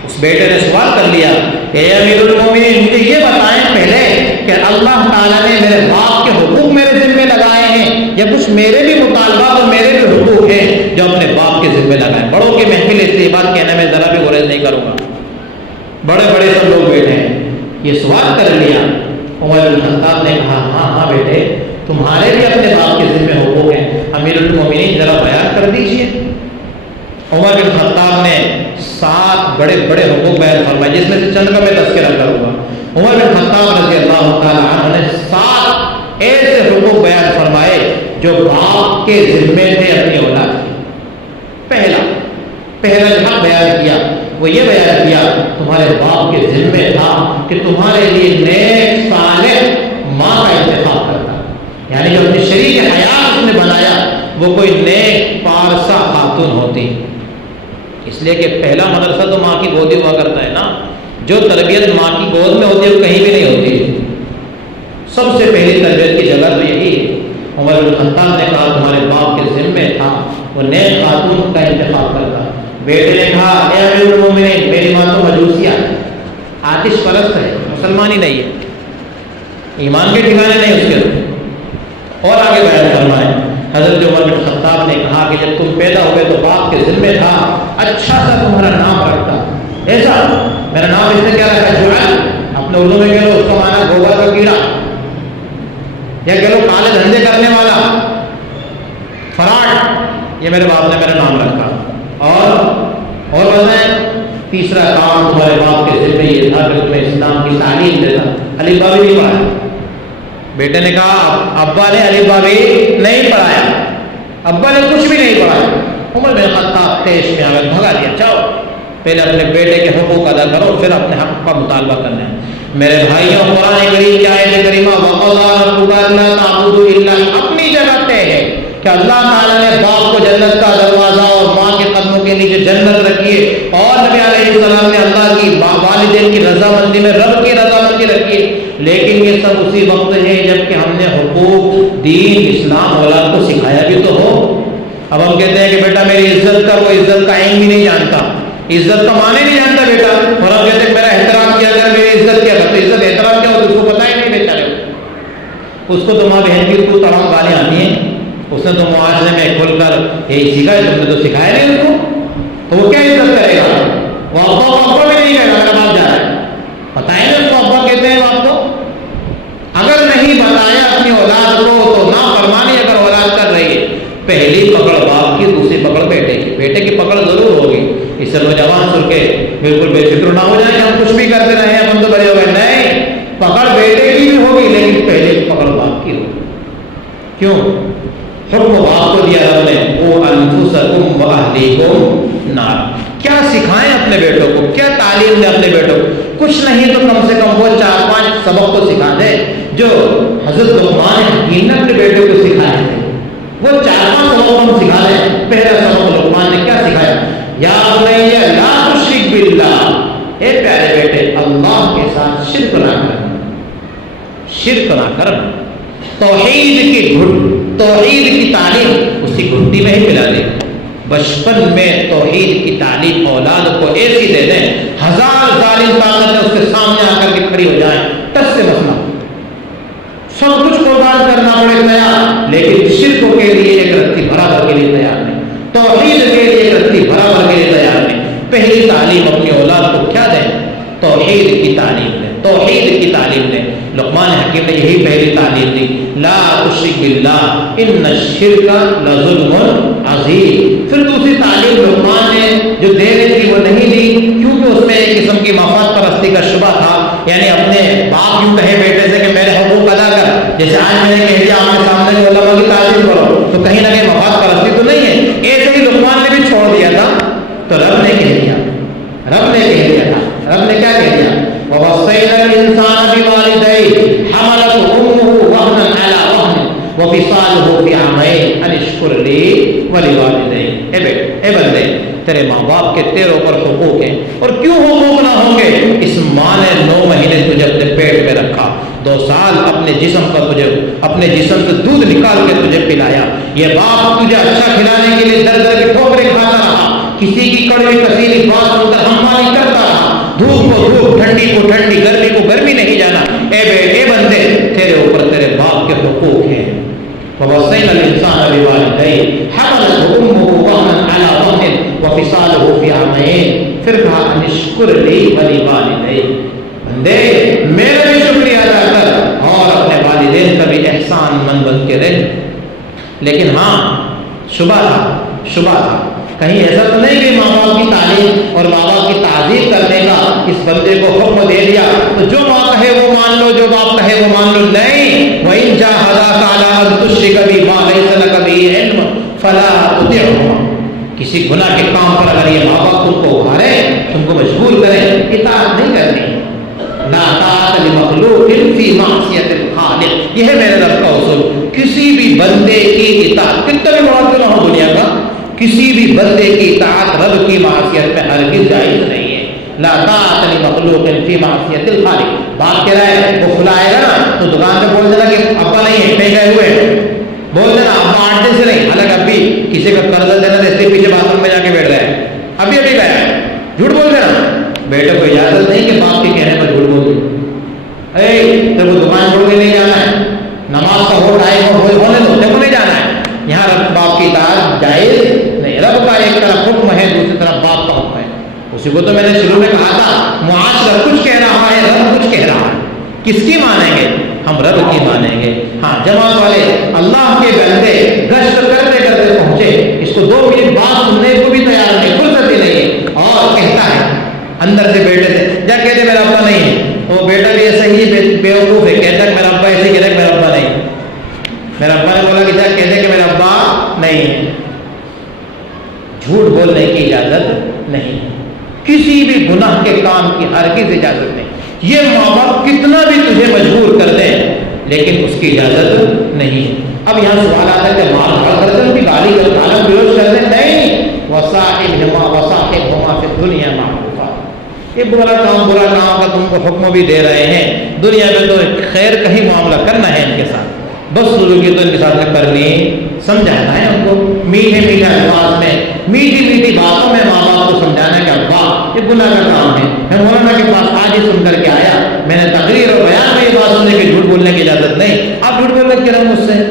اس بیٹے نے سوال کر لیا, اے امیر المومنین, مجھے یہ بتائیں پہلے کہ اللہ تعالیٰ نے میرے باپ کے حقوق میرے ذمہ لگائے ہیں یا کچھ میرے بھی مطالبات اور میرے بھی حقوق ہیں جو اپنے باپ کے ذمہ لگائے. بڑوں کی محفل اس لیے بات کہنے میں ذرا بھی گریز نہیں کروں گا, بڑے بڑے سب لوگ بیٹھے ہیں. یہ سوال کر لیا. عمر بن خطاب نے کہا, ہاں بیٹے, تمہارے بھی اپنے باپ کے ذمہ حقوق ہیں, امیر المومنین ذرا بیان کر دیجیے. عمر بن خطاب نے 7 بڑے بڑے حقوق بیان فرمائے, جس میں سے چند کا میں تذکرہ کروں گا. عمر بن خطاب رضی اللہ تعالیٰ عنہ نے 7 ایسے حقوق بیان فرمائے جو باپ کے ذمے تھے اپنی اولاد کے. پہلا جو حق بیان کیا وہ یہ بیان کیا, تمہارے باپ کے ذمے تھا کہ تمہارے لیے نیک صالح ماں کا انتخاب کرتا, یعنی جو اپنی شریک حیات اس نے بنایا وہ کوئی نیک پارسا خاتون ہوتی. اس لیے کہ پہلا مدرسہ تو ماں کی گودی ہوا کرتا ہے نا, جو تربیت ماں کی گود میں ہوتی ہے وہ کہیں بھی نہیں ہوتی. سب سے پہلی تربیت کی جگہ تو یہی ہے. عمر بن خطاب نے کہا تمہارے باپ کے ذمے تھا وہ نیک خاتون کا انتخاب کرتا. بیٹے نے کہا, اے امیر المومنین, میری ماں تو مجوسیہ ہے, آتش پرست ہے, مسلمان ہی نہیں ہے, ایمان کے ٹھکانے نہیں اس کے. اور آگے بیان فرمائے, حضرت عمر بن خطاب نے کہا کہ جب تم پیدا ہوئے تو باپ کے ذمے تھا اچھا سا تمہارا نام رکھتا. ایسا میرا نام اس نے کیا رکھا, جعل, اپنے اردو میں کہہ لو اس کا معنی گوبر کا کیڑا, یا کہہ لو کالے دھندے کرنے والا, فراڈ. یہ میرے باپ نے میرا نام رکھا. اور بتائیں, تیسرا کام تمہارے باپ کے ذمہ یہ تھا کہ تمہیں اسلام کی تعلیم دیتا. الف با بھی نہیں پڑھایا. بیٹے نے کہا ابا نے الف با بھی نہیں پڑھایا, ابا نے کچھ بھی نہیں پڑھایا. عمر بن خطاب پیش میں آ کر بھگا دیا, چاہو پہلے اپنے بیٹے کے حقوق ادا کرو پھر اپنے حق کا مطالبہ کرنا ہے. میرے بھائیوں, قرآن کریم کی آیت کریمہ وَقَضَىٰ رَبُّكَ أَلَّا تَعْبُدُوا إِلَّا, اپنی جگہ طے ہے کہ اللہ تعالیٰ نے باپ کو جنت کا دروازہ اور ماں کے قدموں کے نیچے جنت رکھی ہے, اور نبی علیہ السلام نے اللہ کی والدین کی رضامندی میں رب کی رضامندی رکھی ہے. لیکن یہ سب اسی وقت ہے جب کہ ہم نے حقوق دین اسلام اولاد کو سکھایا بھی تو ہو. اب ہم کہتے ہیں کہ بیٹا میری عزت کر, وہ عزت کا علم بھی نہیں جانتا, عزت کا معنی نہیں جانتا بیٹا, اور ہم کہتے ہیں میرا احترام کیا کر, میری عزت کیا کر. تو عزت احترام کیا ہوتا ہے اس کو پتہ ہی نہیں بیچارے کو. اس کو تو ماں بہن کی تو تمام گالیاں آتی ہیں, اس نے تو معاشرے میں کھل کر یہی سیکھا ہے, تم نے تو سکھایا نہیں اس کو, تو وہ کیا عزت کرے گا. وہ ابا بھی نہیں کہے گا, میرا باپ جا رہا ہے, بتائیں اس کو ابا کہتے ہیں باپ کو. اگر نہیں بتایا اپنی اولاد کو تو نافرمانی اگر اولاد کر رہی ہے, پہلی پکڑ باپ کی, دوسری پکڑ بیٹے کی. بیٹے کی پکڑ ضرور ہوگی, اس سے نوجوان سن کے بالکل بے فکر نہ ہو جائیں کہ ہم کچھ بھی کرتے رہے ہیں, ہم تو بڑے ہو گئے. نہیں, پکڑ بیٹے کی بھی ہوگی لیکن پہلے پکڑ باپ کی ہوگی. کیوں؟ حکم باپ کو دیا رب نے, وہ انفسکم واہلیکم نار. کیا سکھائیں اپنے بیٹوں کو, کیا تعلیم دیں اپنے بیٹوں کو. کچھ نہیں تو کم سے کم وہ 4-5 سبق تو سکھا دیں جو حضرت لقمان حکیم نے اپنے بیٹے کو سکھائے تھے. وہ 4-5 سبق ہم سکھا دیں. پہلا سبق لقمان نے کیا سکھایا؟ یا بنی لا تشرک باللہ، اے پیارے بیٹے اللہ کے ساتھ شرک نہ کر، شرک نہ کر. توحید کی تعلیم اسی گھٹی میں ہی پلا دیں. بچپن میں توحید کی تعلیم اولاد کو ایسی دے دیں، ہزار ظالم طاقتیں اس کے سامنے آ کر کے کھڑی ہو جائیں، ٹس سے مسئلہ سب کچھ قربان کرنا پڑے تیار، لیکن شرک کے لیے ایک رتی برابر کے لیے تیار نہیں، توحید کے لیے ایک رتی برابر کے لیے تیار نہیں. پہلی تعلیم اپنی اولاد کو کیا دیں؟ توحید کی تعلیم دیں، توحید کی تعلیم دیں. لقمان حکیم نے یہی پہلی تعلیم دی، لا تشرک باللہ ان الشرک لظلم عظیم. پھر دوسری تعلیم لقمان نے جو دے رہی تھی وہ نہیں دی، کیونکہ اس میں ایک قسم کی مفاد پرستی کا شبہ تھا. یعنی اپنے باپ یوں کہے بیٹے سے کہ میرے حقوق ادا کر، جیسے آج میں نے کہہ دیا آپ کے سامنے جو علماء کی تعلیم کرو، تو کہیں نہ کہیں مفاد پرستی تو نہیں ہے. ایسے ہی لقمان نے بھی چھوڑ دیا تھا، تو رب نے کہہ دیا، رب نے کہہ دیا تھا. رب نے کیا کہہ دیا؟ وَوَصَّيْنَا الْإِنسَانَ بِوَالِدَيْهِ حَمَلَتْهُ أُمُّهُ وَهْنًا عَلَى وَهْنٍ وَفِصَالُهُ فِي عَامَيْنِ أَنِ اشْكُرْ لِي وَلِوَالِدَيْكَ. اے بندے، تیرے ماں باپ کے تیرے اوپر حقوق ہیں، اور کیوں حقوق نہ ہوں گے؟ اس ماں نے 9 مہینے تجھے اپنے پیٹ میں رکھا، 2 سال اپنے جسم کا تجھے اپنے جسم سے دودھ نکال کے تجھے پلایا. یہ باپ تجھے اچھا کھلانے کے لیے در در کی ٹھوکریں کھاتا رہا، کسی کی کڑوی کثیری بات سن کر ہمواری کرتا رہا، دھوپ کو دھوپ، ٹھنڈی کو ٹھنڈی، گرمی کو گرمی نہیں جانا. اے بندے، تیرے اوپر تیرے باپ کے حقوق ہیں. وَوَصَّيْنَا الْإِنسَانَ بِوَالِدَيْهِ حَمَلَتْهُ أُمُّهُ وَهْنًا عَلَى وَهْنٍ وَفِصَالُهُ فِي عَامَيْنِ. پھر کہا أَنِ اشْكُرْ لِي وَلِوَالِدَيْكَ، بندے میرا بھی شکریہ ادا کر اور اپنے والدین کا بھی احسان مند بن کے رہ. لیکن ہاں شبہ تھا، کہیں ایسا تو نہیں کہ ماں باپ کی تعلیم اور ماں باپ کی تعظیم کرنے کا اس بندے کو حکم دے دیا تو جو ماں کہے وہ مان لو، جو باپ کہے وہ مان لو. نہیں، وَإِن جَاهَدَاكَ عَلَىٰ أَن تُشْرِكَ بِي مَا لَيْسَ لَكَ بِهِ عِلْمٌ فَلَا تُطِعْهُمَا. کسی گناہ کے کام پر اگر یہ ماں باپ تم کو ابھارے، تم کو مجبور کریں، اطاعت نہیں کرنی. لا طاعت لمخلوق فی معصیت الخالق، یہ ہے میرے رب کا اصول. کسی بھی بندے کی اطاعت، کتنا بھی بڑا کیوں نہ ہو دنیا کا، کسی بھی بندے کی اطاعت رب کی معصیت میں ہرگز جائز نہیں ہے. لا طاعت لمخلوق فی معصیت الخالق. باپ کہہ رہا ہے وہ کھلائے گا نا تو دکان پہ بول دینا کہ ابا نہیں ہے، کہیں گئے ہوئے بول دینا ابا 8 دن سے نہیں. حالانکہ ابھی کسی کا قرض دینا تو اس کے پیچھے باتھ روم میں جا کے بیٹھ رہا ہے، ابھی گیا ہے، جھوٹ بول دینا. بیٹے کو اجازت نہیں کہ باپ کے کہنے پر جھوٹ بول دو. تیرے کو دکان چھوڑ کے نہیں جانا ہے، نماز کا ہو ٹائم ہونے دو، تیرے کو نہیں جانا ہے. یہاں رب باپ کی اطاعت جائز نہیں. رب کا ایک طرف حکم ہے، دوسری طرف باپ کا حکم ہے. اسی کو تو میں نے شروع میں کہا تھا، معاشرہ کچھ کہہ رہا ہے، رب کچھ کہہ رہا ہے. کس کی مانیں گے؟ ہم رب کی مانیں گے. ہاں جماعت والے اللہ کے بندے گشت کرتے کرتے پہنچے، اس کو 2 منٹ بات سننے کو بھی تیار نہیں، فرصت ہی نہیں ہے، اور کہتا ہے اندر سے بیٹے سے جا کہتے میرا ابا نہیں ہے. وہ بیٹا بھی ایسا ہی بیوقوف ہے، کہتا ہے میرا ابا ایسے کہہ رہا ہے میرا ابا نہیں. میرا ابا نے بولا کہ جا کہتے کہ میرا ابا نہیں ہے. جھوٹ بولنے کی اجازت نہیں، کسی بھی گناہ کے کام کی ہرگز اجازت نہیں. یہ ماں باپ کتنا بھی تجھے مجبور کر دیں لیکن اس کی اجازت نہیں. اب یہاں سوال آتا ہے کہ مال بڑھ کر دیں، گالی کر گالم گلوچ کر دیں. نہیں، وصاحبهما فی الدنیا معروفا. یہ برا کام کا تم کو حکم بھی دے رہے ہیں، دنیا میں تو خیر کا ہی معاملہ کرنا ہے ان کے ساتھ، بس سلوکی تو ان کے ساتھ میں کرنی، سمجھانا ہے ان کو میٹھے میٹھے الفاظ میں، میٹھی میٹھی باتوں میں ماں باپ کو سمجھانا ہے کہ ابا یہ گناہ کا کام ہے. میں مولانا کے پاس آج ہی سن کر کے آیا، میں نے تقریر اور بیان میں یہ بات سننے کہ جھوٹ بولنے کی اجازت نہیں. آپ جھوٹ بولنے کی رہے مجھ سے،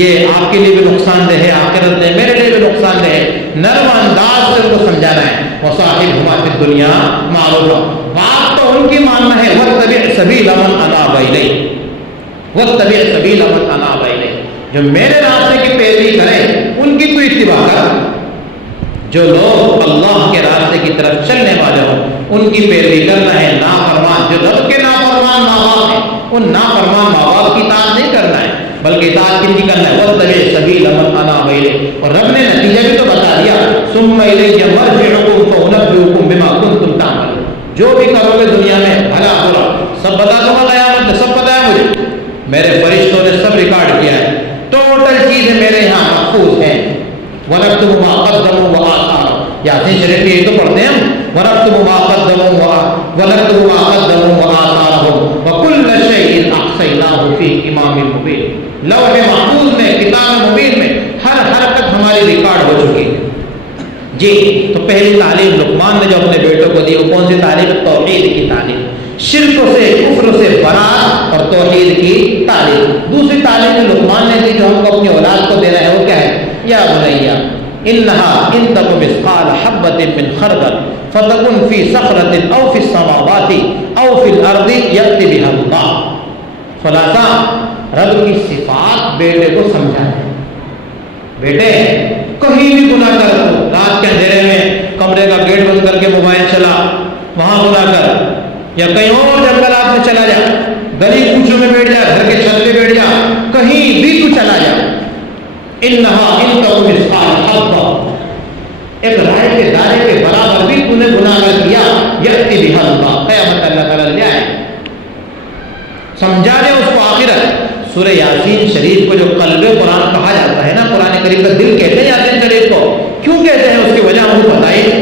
یہ آپ کے لیے بھی نقصان دہ ہے، آخرت میں میرے لیے بھی نقصان دہ ہے. نرم انداز سے ان کو سمجھانا ہے. وصاحبهما فی الدنیا معروفا. بات تو ان کی ماننا ہے، واتبع سبیل من اناب الیہ، واتبع سبیل من اناب الیہ. جو میرے راستے کی پیروی کریں ان کی تو اتباع کر. جو لوگ اللہ کے راستے کی طرف چلنے والے ہوں ان کی پیروی کرنا ہے. نافرمان جو رب کے نافرمان ماں باپ ہیں، ان نافرمان ماں باپ کی اطاعت نہیں کرنا ہے بلکہ اطاعت کن کی کرنا ہے؟ واتبع سبیل من اناب الیہ. اور رب نے نتیجہ بھی تو بتا دیا، ثم الیہ مرجعکم فانبئکم بما کنتم تعملون. جو بھی کرو گے دنیا میں بھلا برا سب بتا دوں گا قیامت میں، سب پتہ ہے مجھے، میرے فرشتوں نے سب ریکارڈ کیا ہے، ٹوٹل چیزیں میرے یہاں محفوظ ہیں. وَنَكْتُبُ مَا قَدَّمُوا وَآثَارَهُم. یاسین شریف یہ تو پڑھتے ہیں ہم، وَنَكْتُبُ مَا قَدَّمُوا وَآثَارَهُم وَكُلَّ شَيْءٍ أَحْصَيْنَاهُ فِي إِمَامٍ مُبِينٍ. لوح محفوظ میں، کتاب مبین میں ہر حرکت ہماری ریکارڈ ہو چکی ہے. جی تو پہلی تعلیم لقمان نے جو اپنے بیٹوں کو دی وہ کون سی تعلیم؟ توحید کی تعلیم، شرک سے کفر سے برات اور توحید کی تعلیم. دوسری تعلیم جو لقمان نے دی جو ہم کو اپنی اولاد کو دینا ہے وہ کیا ہے؟ یا بنیا انہا ان تک مثقال حبۃ من خردل فتکن فی صخرۃ او فی السماوات او فی الارض یأتی بها اللہ. خلاصہ رب کی صفات بیٹے کو سمجھانا ہے. بیٹے کہیں بھی گناہ کر، رات کے اندھیرے میں کمرے کا گیٹ بند کر کے موبائل چلا، وہاں گناہ کر، یا کہیں اور جنگلات میں چلا جا، گلی کوچوں میں بیٹھ جا، گھر کے چھت پہ بیٹھ جا، کہیں بھی تو چلا جا. انہا ان تک مثقال حبۃ، ایک رائے کے دائرے کے برابر بھی تو نے گناہ کر کیا، یأتی بها اللہ، قیامت اللہ تعالیٰ لے آئے. سمجھا دے اس کو آخرت. سورہ یاسین شریف کو جو قلب قرآن کہا جاتا ہے نا، قرآن کریم کا دل کہتے ہیں یاسین شریف کو. کیوں کہتے ہیں؟ اس کی وجہ ہم کو بتائیے.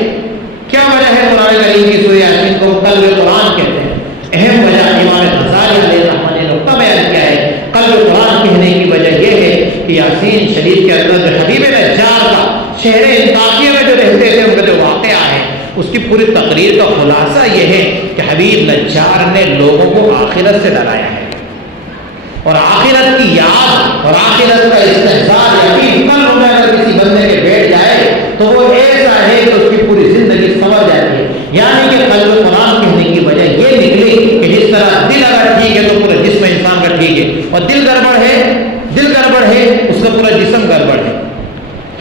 کیا وجہ ہے قرآن کریم کی سورہ یاسین کو قلب قرآن کہتے ہیں؟ اہم وجہ امام غزالی علیہ الرحمہ نے نقطہ بیان کیا ہے. قلب قرآن کہنے کی وجہ یہ ہے کہ یاسین شریف کے اندر جو حبیب نجار کا شہر انطاکیہ میں جو رہتے تھے ان کا جو واقعہ ہے، اس کی پوری تقریر کا خلاصہ یہ ہے کہ حبیب نجار نے لوگوں کو آخرت سے ڈرایا ہے، اور آخرت کی یاد اور آخرت کا استحصال یقین قلب میں اگر کسی بندے کے بیٹھ جائے تو وہ ایسا ہے کہ اس کی پوری زندگی سنور جاتی ہے. یعنی کہ قلب قرآن کہنے کی وجہ یہ نکلی کہ جس طرح دل اگر ٹھیک ہے تو پورا جسم انسان کا ٹھیک ہے، اور دل گڑبڑ ہے اس کا پورا جسم گڑبڑ ہے.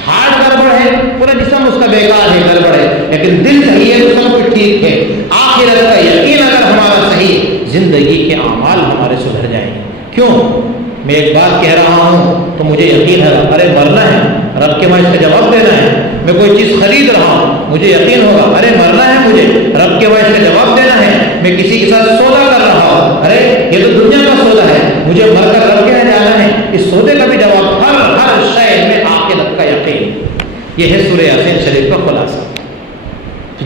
ہارٹ گڑبڑ ہے پورا جسم اس کا بیکار ہے، گڑبڑ ہے. لیکن دل صحیح ہے تو سب کچھ ٹھیک ہے. آخرت کا یقین اگر ہمارا صحیح، زندگی کے اعمال ہمارے سدھر جائیں گے. کیوں؟ میں ایک بات کہہ رہا ہوں تو مجھے یقین ہے ارے مرنا ہے، رب کے وہاں اس کا جواب دینا ہے. میں کوئی چیز خرید رہا ہوں، مجھے یقین ہوگا ارے مرنا ہے، مجھے رب کے وہاں اس کا جواب دینا ہے. میں کسی کے ساتھ سودا کر رہا ہوں، ارے یہ تو دنیا کا سودا ہے، مجھے مر کر رب کے یہاں جانا ہے. اس سودے کا بھی جواب ہر شے میں آخرت کا یقین. یہ ہے سورہ یاسین شریف کا خلاصہ.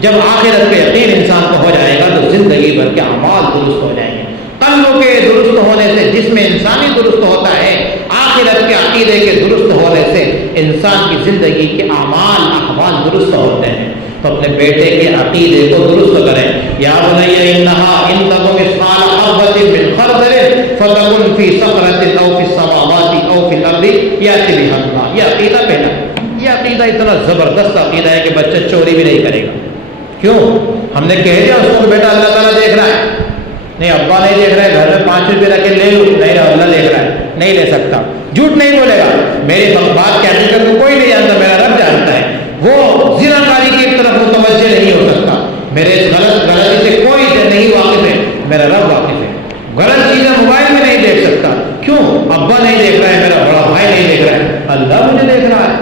جب آخرت کا یقین انسان کو ہو جائے گا تو زندگی بھر کے اعمال درست ہو جائیں گے. قلب کے درست ہونے سے جسم انسانی درست ہوتا ہے، آخرت کے عقیدے کے درست ہونے سے انسان کی زندگی کے اعمال احوال درست ہوتے ہیں. تو اپنے بیٹے کے عقیدے کو درست کریں. یا بنی انہا ان تک مثقال حبۃ من خردل فتکن فی صخرۃ او فی السماوات او فی الارض یأتی بها اللہ. یہ عقیدہ پہلا، یہ عقیدہ اتنا زبردست عقیدہ ہے کہ بچہ چوری بھی نہیں کرے گا. کیوں؟ ہم نے کہہ دیا اس کو بیٹا اللہ تعالیٰ دیکھ رہا ہے. نہیں ابا نہیں دیکھ رہا ہے، گھر میں 5 روپے رکھ کے لے لو، نہیں اللہ دیکھ رہا ہے، نہیں لے سکتا. جھوٹ نہیں بولے گا، میری بات کی حقیقت کو کوئی نہیں جانتا، میرا رب جانتا ہے. وہ زنا کاری کی طرف متوجہ نہیں ہو سکتا، میرے غلطی سے کوئی نہیں واقف ہے، میرا رب واقف ہے. غلط چیزیں موبائل میں نہیں دیکھ سکتا. کیوں؟ ابا نہیں دیکھ رہا ہے، میرا بڑا بھائی نہیں دیکھ رہا ہے، اللہ مجھے دیکھ رہا ہے.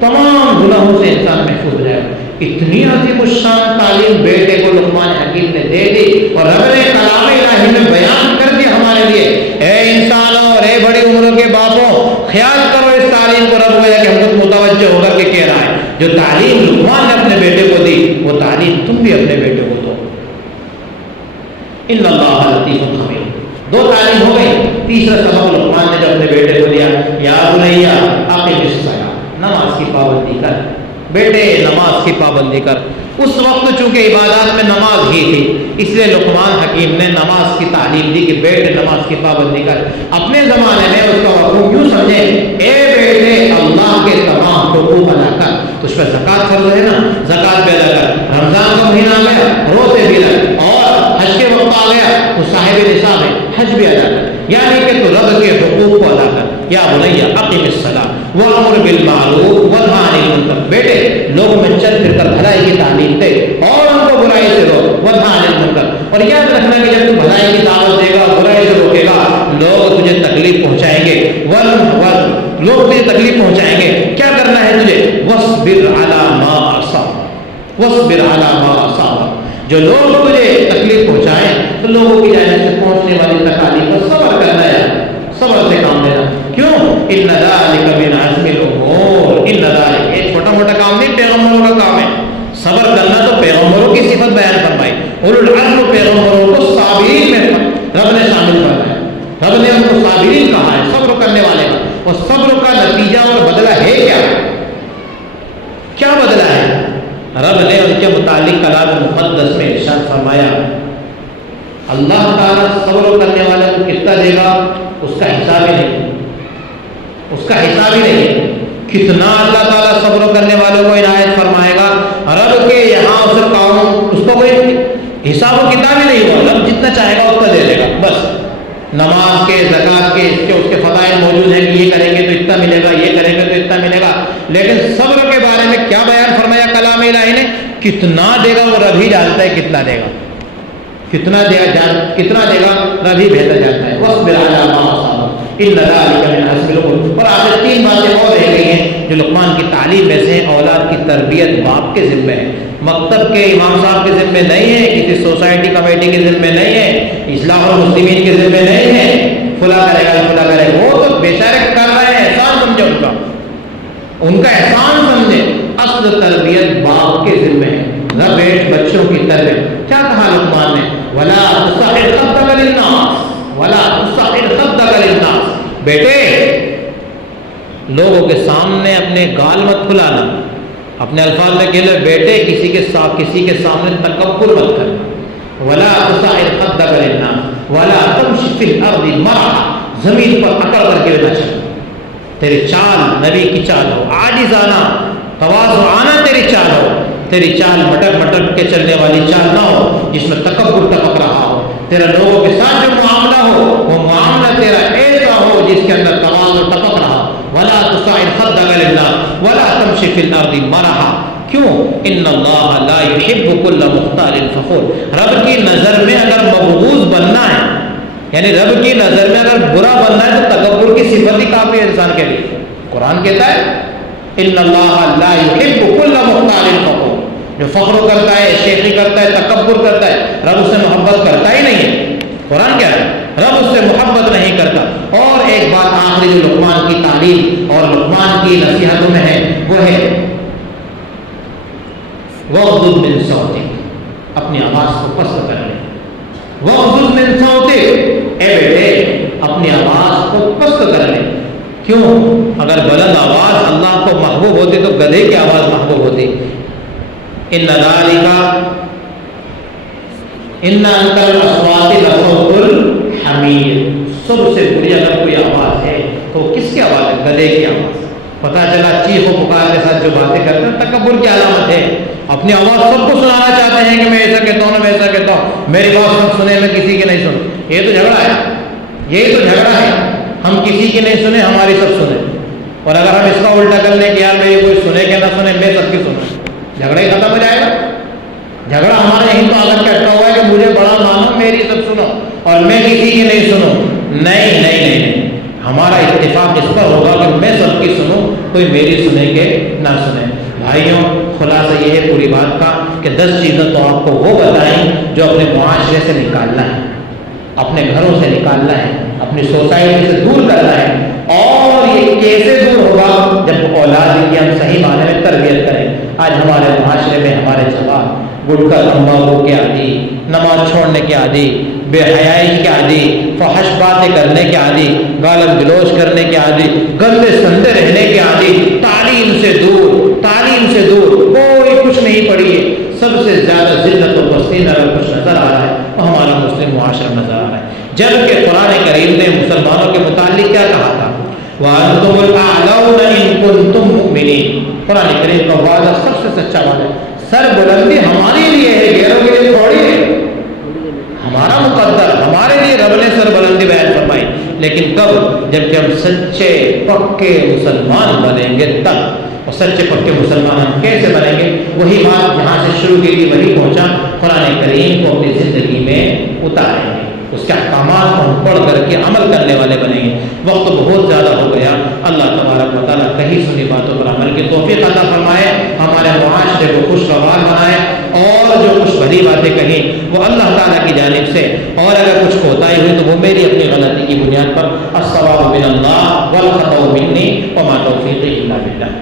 تمام گناہوں سے انسان محفوظ ہو جائے گا. اتنی عظیم الشان تعلیم بیٹے کو لقمان حکیم نے دے دی، اور رب نے کلام الہی میں بیان کر دیا ہمارے لیے. اے انسانوں اور اے بڑی عمروں کے باپوں، خیال کرو اس تعلیم کو. رب گویا کہ ہم کو متوجہ ہو کر کے کہہ رہا ہے جو تعلیم لقمان نے اپنے بیٹے کو دی وہ تعلیم تم بھی اپنے بیٹے کو دو. ان اللہ لطیف خبیر. 2 تعلیم ہو گئی. تیسرا سبق لقمان نے جو اپنے بیٹے کو دیا، یا بنیا اقم الصلاۃ، نماز کی پابندی کر. بیٹے نماز کی پابندی کر. اس وقت چونکہ عبادات میں نماز ہی تھی، اس لیے لقمان حکیم نے نماز کی تعلیم دی کہ بیٹے نماز کی پابندی کر. اپنے زمانے میں اس کا مفہوم یوں سمجھے، اے بیٹے اللہ کے تمام حقوق ادا کر. تو اس پہ زکوٰۃ فرض ہے نا، زکوٰۃ بھی ادا کر. رمضان کا مہینہ آ گیا، روزے بھی رکھ، اور حج کے وقت آ گیا تو صاحب نصاب ہے، حج بھی ادا کر. یعنی کہ تو رب کے حقوق کو ادا کر. یا بنیا اقم الصلاۃ وامر بالمعروف وانہی عن المنکر. بیٹے لوگوں میں چل پھر کر بھلائی کی تعلیم دے اور ان کو برائی سے روک. وانہی عن المنکر. اور یاد رکھنا کہ جب تو بھلائی کی دعوت دے گا، برائی سے روکے گا، لوگ تجھے تکلیف پہنچائیں گے. لوگ تجھے تکلیف پہنچائیں گے. کیا کرنا ہے تجھے؟ واصبر علی ما اصاب، واصبر علی ما اصاب. جو لوگ تجھے تکلیف پہنچائیں تو لوگوں کی جانب سے پہنچنے والی تکالیف پر صبر کرنا ہے، صبر سے کام لینا. کیوں؟ ان ذالک من عزم الامور. ان ذالک، ایک چھوٹا موٹا کام نہیں، پیغمبروں کا کام ہے صبر کرنا، تو پیغمبروں کی صفت بیان فرمائی، اولو العزم پیغمبروں کو صابرین میں رب نے شامل فرمایا، رب نے ان کو صابرین کہا ہے، صبر کرنے والے کا، اور صبر کا نتیجہ اور بدلہ ہے کیا بدلہ ہے؟ رب نے ان کے متعلق کلام مقدس میں ارشاد فرمایا، اللہ تعالیٰ صبر کرنے والے کو کتنا دے گا اس کا حساب ہی نہیں، اس کا حساب ہی نہیں، کتنا اللہ تعالیٰ صبر کرنے والوں کو عنایت فرمائے گا، رب کے یہاں اس کو کوئی حساب و کتاب ہی نہیں ہوا، رب جتنا چاہے گا اتنا دے دے گا، بس نماز کے، زکوٰۃ کے، اس کے فضائل موجود ہیں کہ یہ کریں گے تو اتنا ملے گا، یہ کریں گے تو اتنا ملے گا، لیکن صبر کے بارے میں کیا بیان فرمایا کلام الہی نے؟ کتنا دے گا وہ رب ہی جانتا ہے، کتنا دے گا، کتنا دے گا رب ہی بہتر جانتا ہے۔ وَاصْبِرْ عَلَىٰ مَا أَصَابَكَ إِنَّ ذَٰلِكَ مِنْ عَزْمِ الْأُمُورِ۔ اور آخر 3 باتیں اور رہ گئی ہیں جو لقمان کی تعلیم میں سے، اولاد کی تربیت باپ کے ذمہ ہے، مکتب کے امام صاحب کے ذمہ نہیں ہے، کسی سوسائٹی کمیٹی کے ذمہ نہیں ہے، اصلاح المسلمین کے ذمہ نہیں ہے، فلاں کرے گا فلاں کرے گا، وہ تو بیچارے کر رہے ہیں، احسان سمجھے ان کا احسان سمجھے، اصل تربیت باپ کے ذمہ ہے، نہ بیٹھ بچوں کی تربیت۔ کیا کہا لقمان نے؟ وَلَا تُصَعِّرْ خَدَّكَ لِلنَّاسِ وَلَا تُصَعِّرْ خَدَّكَ لِلنَّاسِ، بیٹے لوگوں کے سامنے اپنے گال مت کھلانا، اپنے الفاظ میں کہہ لو بیٹے کسی کے سامنے تکبر مت کرنا، وَلَا تُصَعِّرْ خَدَّكَ لِلنَّاسِ وَلَا تَمْشِ فِي الْأَرْضِ مَرَحًا، زمین پر اکڑ کر کے نہ چل، تیری چال نبی کی چال ہو، عاجزانہ تواضعانہ تیری چال ہو، تیری چال مٹک مٹک کے چلنے والی چال نہ ہو جس میں تکبر ٹپک رہا ہو، تیرا لوگوں کے ساتھ جو معاملہ ہو وہ معاملہ تیرا ایسا ہو جس کے اندر تواضع ٹپک رہا، ولا تصعر خدك للناس ولا تمشي في الارض مرحا، کیوں؟ ان اللہ لا يحب كل مختال فخور، رب کی نظر میں اگر مبغوض بننا ہے، یعنی رب کی نظر میں اگر برا بننا ہے تو تکبر کی صفت ہی کافی ہے انسان کے لیے۔ قرآن کہتا ہے ان اللہ لا يحب كل مختال فخور، جو فخر کرتا ہے، شیخی کرتا ہے، تکبر کرتا ہے، رب اس سے محبت کرتا ہی نہیں ہے۔ قرآن کیا ہے؟ رب اس سے محبت نہیں کرتا۔ اور ایک بات آخری جو لقمان کی تعلیم اور لقمان کی نصیحتوں میں ہے وہ ہے وَغْضُضْ مِنْ صَوْتِكَ، اپنی آواز کو پست کر لے۔ وَغْضُضْ مِنْ صَوْتِكَ، اے بیٹے اپنی آواز کو پست کر لے۔ کیوں؟ اگر بلند آواز اللہ کو محبوب ہوتی تو گدھے کی آواز محبوب ہوتی۔ ان ذالک ان انکر الاصوات لصوت الحمیر، سب سے بری اگر کوئی آواز ہے تو کس کی آواز ہے؟ گدھے کی آواز۔ پتہ چلا چیخ و پکار کے ساتھ جو باتیں کرتے ہیں تکبر کی علامت ہے، اپنی آواز سب کو سنانا چاہتے ہیں کہ میں ایسا کہتا ہوں، میں ایسا کہتا ہوں، میری بات سب سنے میں کسی کی نہیں سنوں۔ یہ تو جھگڑا ہے، یہی تو جھگڑا ہے، ہم کسی کی نہیں سنیں ہماری سب سنیں، اور اگر ہم اس کا الٹا کر لیں کہ یار میری کوئی سنے کہ نہ سنے میں سب کی سنوں، جھگڑا ہی ختم ہو جائے گا۔ جھگڑا ہمارے یہیں تو عادت کا ہوا ہے کہ مجھے بڑا مانو میری سب سنو اور میں کسی کی نہیں سنوں۔ نہیں نہیں نہیں، ہمارا اتفاق اس پر ہوگا کہ میں سب کی سنوں، کوئی میری سنے کہ نہ سنے۔ بھائیوں خلاصہ یہ ہے پوری بات کا کہ 10 چیزیں تو آپ کو وہ بتائیں جو اپنے معاشرے سے نکالنا ہے، اپنے گھروں سے نکالنا ہے، اپنی سوسائٹی سے دور کرنا ہے۔ اور یہ کیسے دور ہوگا؟ جب اولاد کی ہم صحیح معنی میں تربیت کریں۔ آج ہمارے معاشرے میں ہمارے جوان گٹکا تمباکو کے عادی، نماز چھوڑنے کے عادی، بے حیائی کے عادی، فحش باتیں کرنے کے عادی، گالم گلوچ کرنے کے عادی، گندے سندے رہنے کے عادی، تعلیم سے دور، کوئی کچھ نہیں پڑھی ہے۔ سب سے زیادہ ذلت و پستی اگر کچھ نظر آ رہا ہے تو ہمارا مسلم معاشرہ نظر آ رہا ہے، جبکہ قرآن کریم نے مسلمانوں کے متعلق کیا کہا تھا؟ وَأَنْتُمُ الْأَعْلَوْنَ إِن كُنتُم مُؤْمِنِينَ۔ قرآن کریم کا وعدہ سب سے سچا وعدہ ہے، سر بلندی ہمارے لیے ہے، غیروں کے لیے تھوڑی ہے، ہمارا مقدر، ہمارے لیے رب نے سر بلندی بیان فرمائی، لیکن کب؟ جب کہ ہم سچے پکے مسلمان بنیں گے تب۔ اور سچے پکے مسلمان ہم کیسے بنیں گے؟ وہی بات جہاں سے شروع کی تھی وہی پہنچا، قرآن کریم کو اپنی زندگی میں اتاریں گے، اس کے احکامات کو ہم پڑھ کر کے عمل کرنے والے بنیں گے۔ وقت بہت زیادہ ہو گیا، اللہ تبارک و تعالیٰ کہیں سنی باتوں پر عمل کی توفیق عطا فرمائے، ہمارے معاشرے کو خوشگوار بنائے، اور جو کچھ بھلی باتیں کہیں وہ اللہ تعالیٰ کی جانب سے، اور اگر کچھ کوتاہی ہوئی تو وہ میری اپنی غلطی کی بنیاد پر۔ الصواب من اللہ والخطأ منی وما توفیقی الا باللہ۔